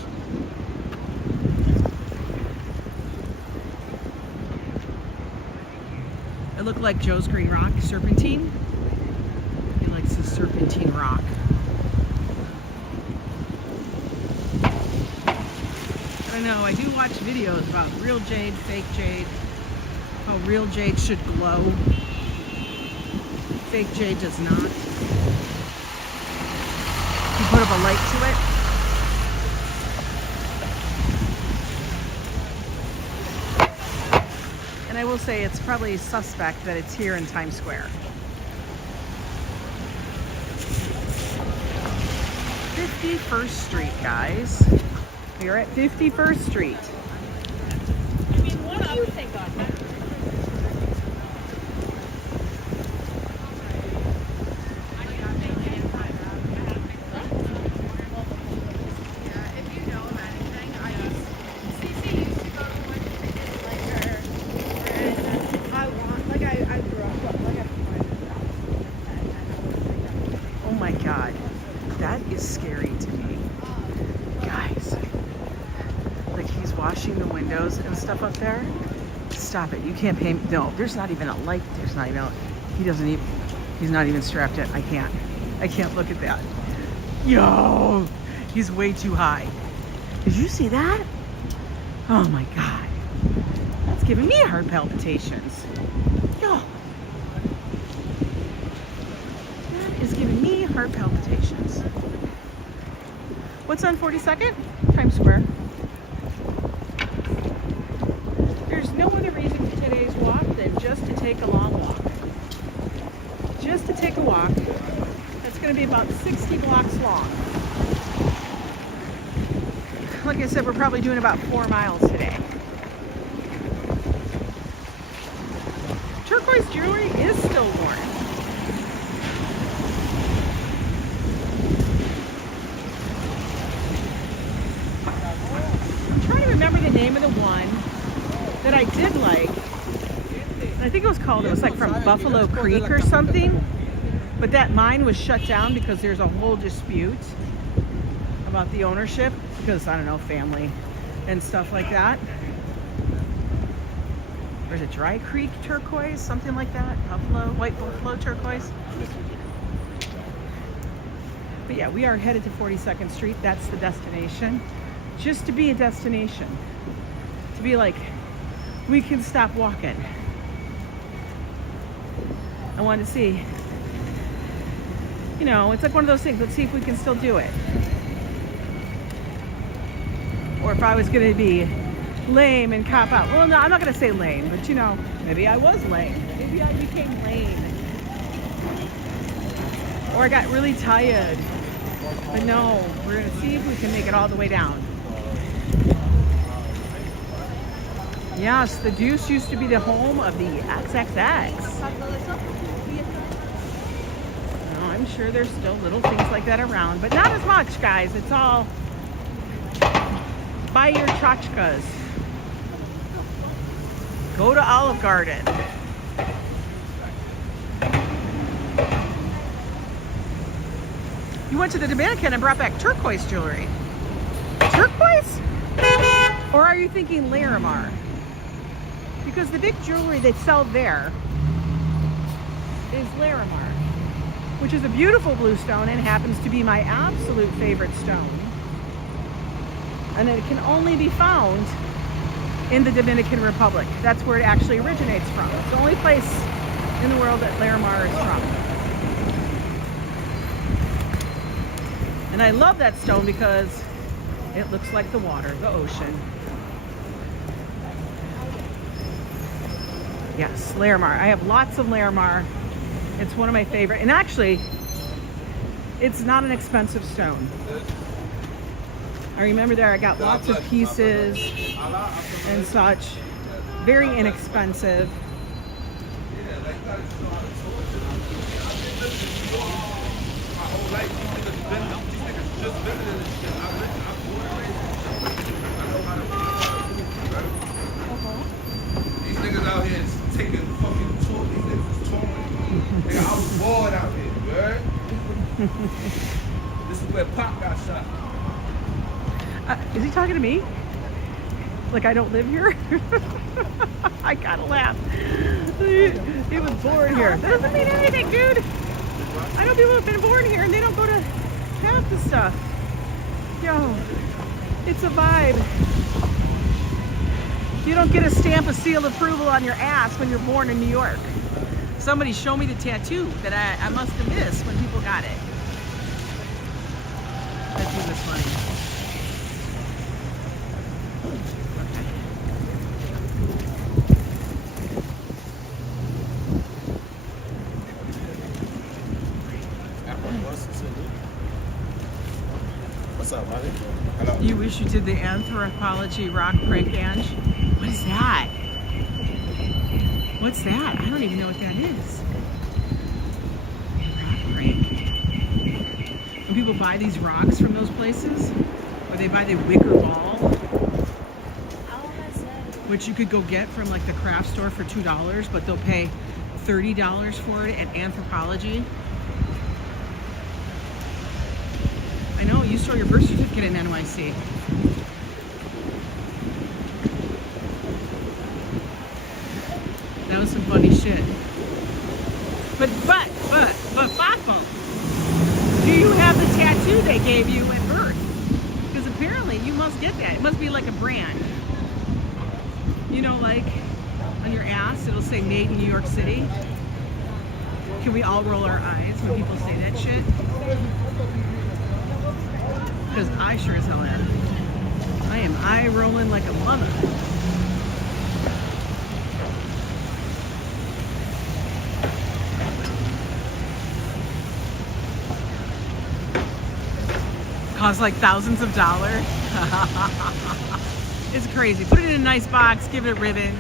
It looked like Joe's Green Rock Serpentine. He likes the Serpentine rock. I don't know, I do watch videos about real jade, fake jade, how real jade should glow. Fake jade does not. You put up a light to it. And I will say it's probably suspect that it's here in Times Square. 51st Street, guys. We are at 51st Street. I mean, what do you think on that? stop it. You can't pay me. No, there's not even a light. There's not even he's not even strapped in. I can't look at that. Yo, he's way too high. Did you see that? Oh my God. That's giving me heart palpitations. Yo. That is giving me heart palpitations. What's on 42nd? Times Square. There's no other reason for today's walk than just to take a long walk. Just to take a walk. That's going to be about 60 blocks long. Like I said, we're probably doing about 4 miles today. Turquoise jewelry is still worn. I'm trying to remember the name of the one that I did like. I think it was like from Buffalo Creek or something. But that mine was shut down because there's a whole dispute about the ownership. Because, I don't know, family and stuff like that. There's a Dry Creek turquoise, something like that. White Buffalo turquoise. But yeah, we are headed to 42nd Street. That's the destination. Just to be a destination. To be like, we can stop walking. I wanted to see, you know, it's like one of those things. Let's see if we can still do it. Or if I was going to be lame and cop out. Well, no, I'm not going to say lame, but you know, maybe I was lame. Maybe I became lame. Or I got really tired. But no, we're going to see if we can make it all the way down. Yes, the Deuce used to be the home of the XXX. Oh, I'm sure there's still little things like that around, but not as much, guys. It's all buy your tchotchkes. Go to Olive Garden. You went to the Dominican and brought back turquoise jewelry. Turquoise? Or are you thinking Larimar? Because the big jewelry they sell there is Larimar, which is a beautiful blue stone and happens to be my absolute favorite stone. And it can only be found in the Dominican Republic. That's where it actually originates from. It's the only place in the world that Larimar is from. And I love that stone because it looks like the water, the ocean. Yes, Larimar. I have lots of Larimar. It's one of my favorite. And actually, it's not an expensive stone. I remember there I got lots of pieces and such. Very inexpensive. These niggas out here is taking fucking tour. These niggas is touring. Nigga, I was bored out here, you heard? This is where Pop got shot. Is he talking to me? Like I don't live here? I gotta laugh. He was born here. That doesn't mean anything, dude. I know people have been born here and they don't go to half the stuff. Yo, it's a vibe. You don't get a stamp of seal of approval on your ass when you're born in New York. Somebody show me the tattoo that I must have missed when people got it. That dude was funny. What's up, buddy? Hello. You wish you did the anthropology rock prank, Ange? What is that? What's that? I don't even know what that is. Rock prank. When people buy these rocks from those places, or they buy the wicker ball, which you could go get from like the craft store for $2, but they'll pay $30 for it at Anthropology. I know, you store your birth certificate in NYC. That was some funny shit. But, Papa, do you have the tattoo they gave you at birth? Because apparently you must get that. It must be like a brand. You know, like on your ass, it'll say made in New York City. Can we all roll our eyes when people say that shit? Because I sure as hell am. I am eye rolling like a mother. Costs like thousands of dollars. It's crazy. Put it in a nice box, give it a ribbon.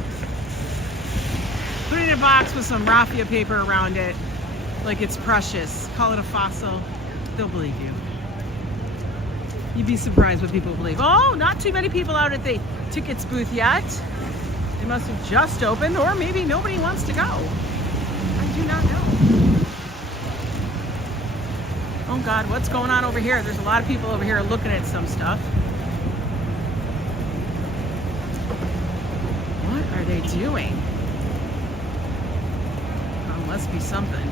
Put it in a box with some raffia paper around it, like it's precious. Call it a fossil. They'll believe you. You'd be surprised what people believe. Oh, not too many people out at the tickets booth yet. They must have just opened, or maybe nobody wants to go. I do not know. Oh God, what's going on over here? There's a lot of people over here looking at some stuff. What are they doing? Oh, must be something.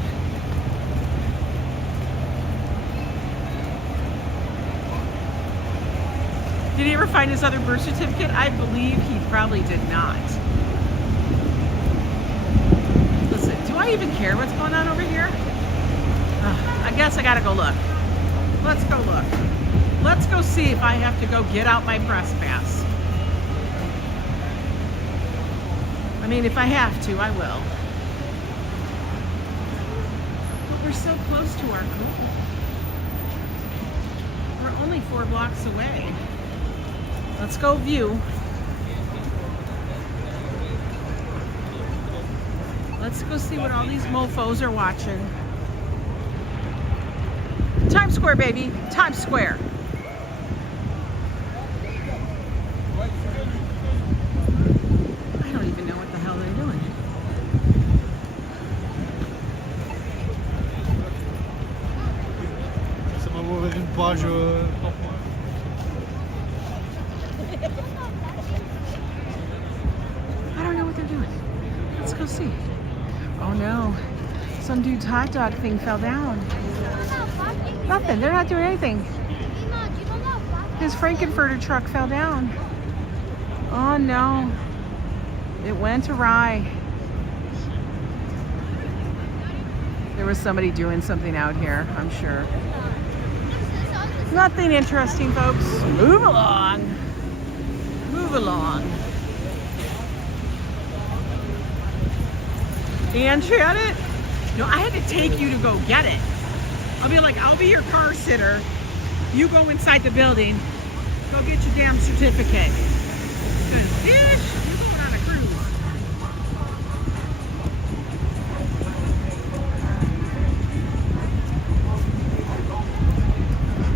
Did he ever find his other birth certificate? I believe he probably did not. Listen, do I even care what's going on over here? I guess I gotta go look. Let's go look. Let's go see if I have to go get out my press pass. I mean, if I have to, I will. But we're so close to our goal. We're only 4 blocks away. Let's go view. Let's go see what all these mofos are watching. Times Square, baby. Times Square. I don't even know what the hell they're doing. Ça va ouvrir une page I don't know what they're doing. Let's go see. Oh no. Some dude's hot dog thing fell down. Nothing. They're not doing anything. His Frankenfurter truck fell down. Oh no. It went awry. There was somebody doing something out here, I'm sure. Nothing interesting, folks. Move along. Move along. And Janet? No, I had to take you to go get it. I'll be like, I'll be your car sitter. You go inside the building. Go get your damn certificate. Because, bitch, you're going on a cruise.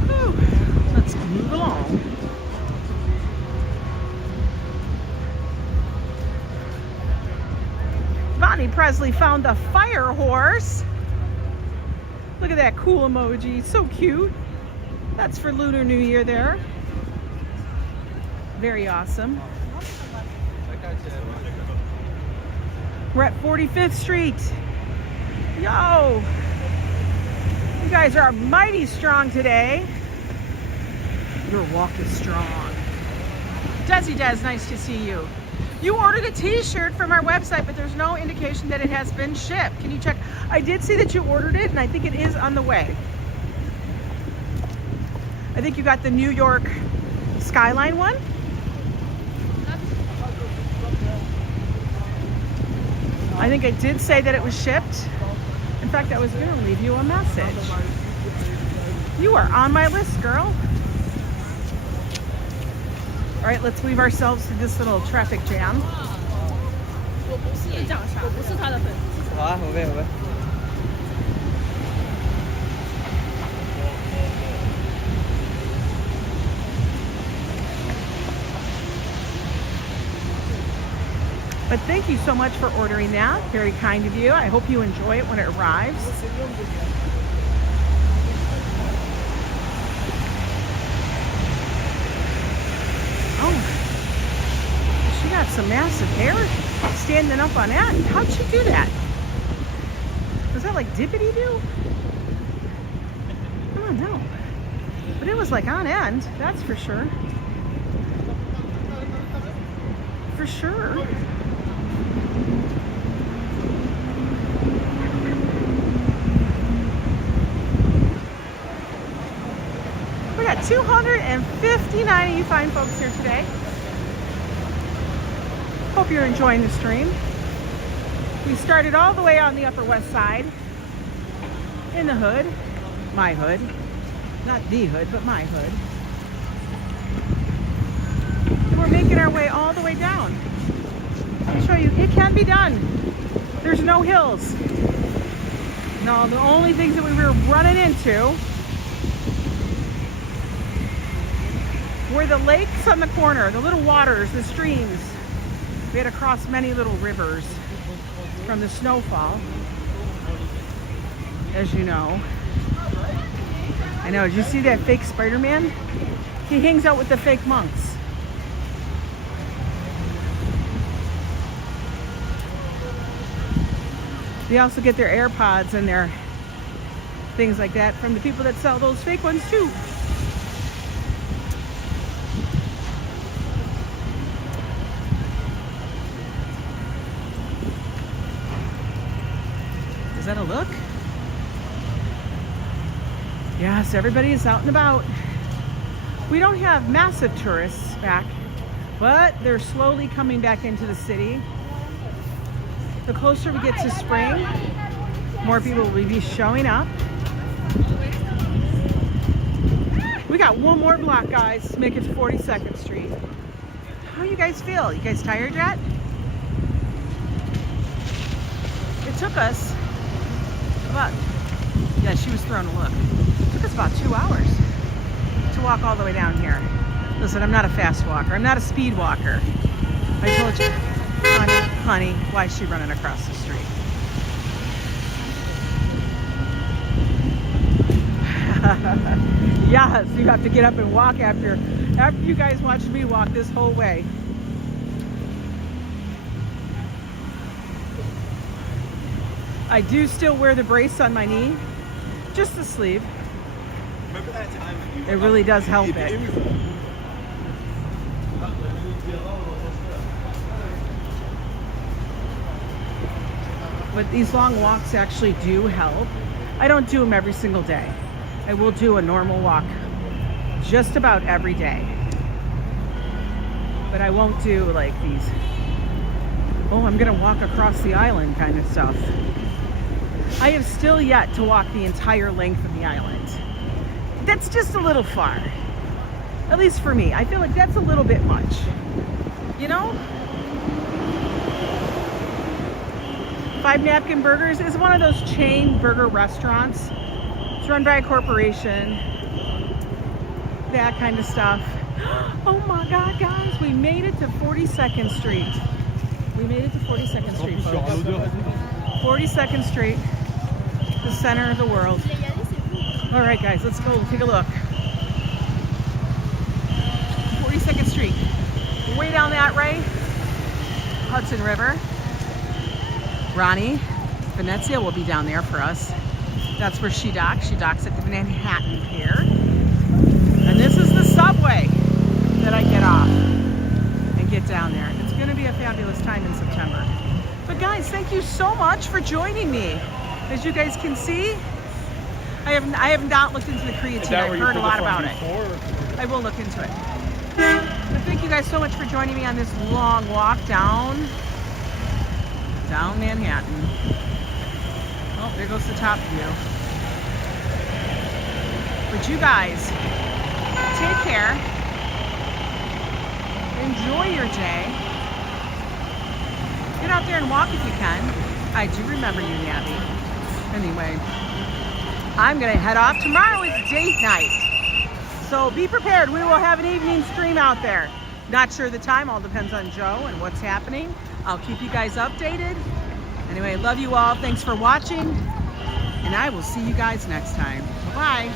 Whew. Let's move along. Bonnie Presley found the fire horse. Look at that cool emoji, so cute. That's for Lunar New Year there. Very awesome. We're at 45th Street. Yo! You guys are mighty strong today. Your walk is strong. Desi Des, nice to see you. You ordered a t-shirt from our website, but there's no indication that it has been shipped. Can you check? I did see that you ordered it, and I think it is on the way. I think you got the New York Skyline one. I think I did say that it was shipped. In fact, I was going to leave you a message. You are on my list, girl. All right, let's weave ourselves through this little traffic jam. But thank you so much for ordering that. Very kind of you. I hope you enjoy it when it arrives. Oh, she got some massive hair. standing up on end. How'd you do that? Was that like dippity-doo? I don't know. But it was like on end, that's for sure. For sure. We got 259 of you fine folks here today. Hope you're enjoying the stream. We started all the way on the Upper West Side in the hood, my hood, not the hood, but my hood. And we're making our way all the way down. I'll show you, it can be done. There's no hills. No, the only things that we were running into were the lakes on the corner, the little waters, the streams. We had to cross many little rivers from the snowfall, as you know. I know, did you see that fake Spider-Man? He hangs out with the fake monks. They also get their AirPods and their things like that from the people that sell those fake ones too. Is that a look? Yes, everybody is out and about. We don't have massive tourists back, but they're slowly coming back into the city. The closer we get to spring, more people will be showing up. We got one more block, guys, to make it to 42nd Street. How you guys feel? You guys tired yet? It took us about, yeah, she was throwing a look. It took us about 2 hours to walk all the way down here. Listen, I'm not a fast walker. I'm not a speed walker. I told you, honey, why is she running across the street? Yes, you have to get up and walk after you guys watched me walk this whole way. I do still wear the brace on my knee, just the sleeve. Remember that time that you It really does help it. But these long walks actually do help. I don't do them every single day. I will do a normal walk just about every day. But I won't do like these, oh, I'm gonna walk across the island kind of stuff. I have still yet to walk the entire length of the island. That's just a little far. At least for me. I feel like that's a little bit much. You know? Five Napkin Burgers is one of those chain burger restaurants. It's run by a corporation. That kind of stuff. Oh my God, guys, we made it to 42nd Street. We made it to 42nd Street, folks. 42nd Street, the center of the world. All right, guys, let's go take a look. 42nd Street. Way down that way, Hudson River. Ronnie Venezia will be down there for us. That's where she docks. She docks at the Manhattan Pier. And this is the subway that I get off and get down there. It's going to be a fabulous time in September. But guys, thank you so much for joining me. As you guys can see, I have not looked into the creatine. I've heard a lot about it. I will look into it. But thank you guys so much for joining me on this long walk down Manhattan. Oh, there goes the top view. But you guys, take care. Enjoy your day. Get out there and walk if you can. I do remember you, Nabby. Anyway, I'm gonna head off. Tomorrow is date night. So be prepared. We will have an evening stream out there. Not sure the time, all depends on Joe and what's happening. I'll keep you guys updated. Anyway, love you all. Thanks for watching. And I will see you guys next time. Bye.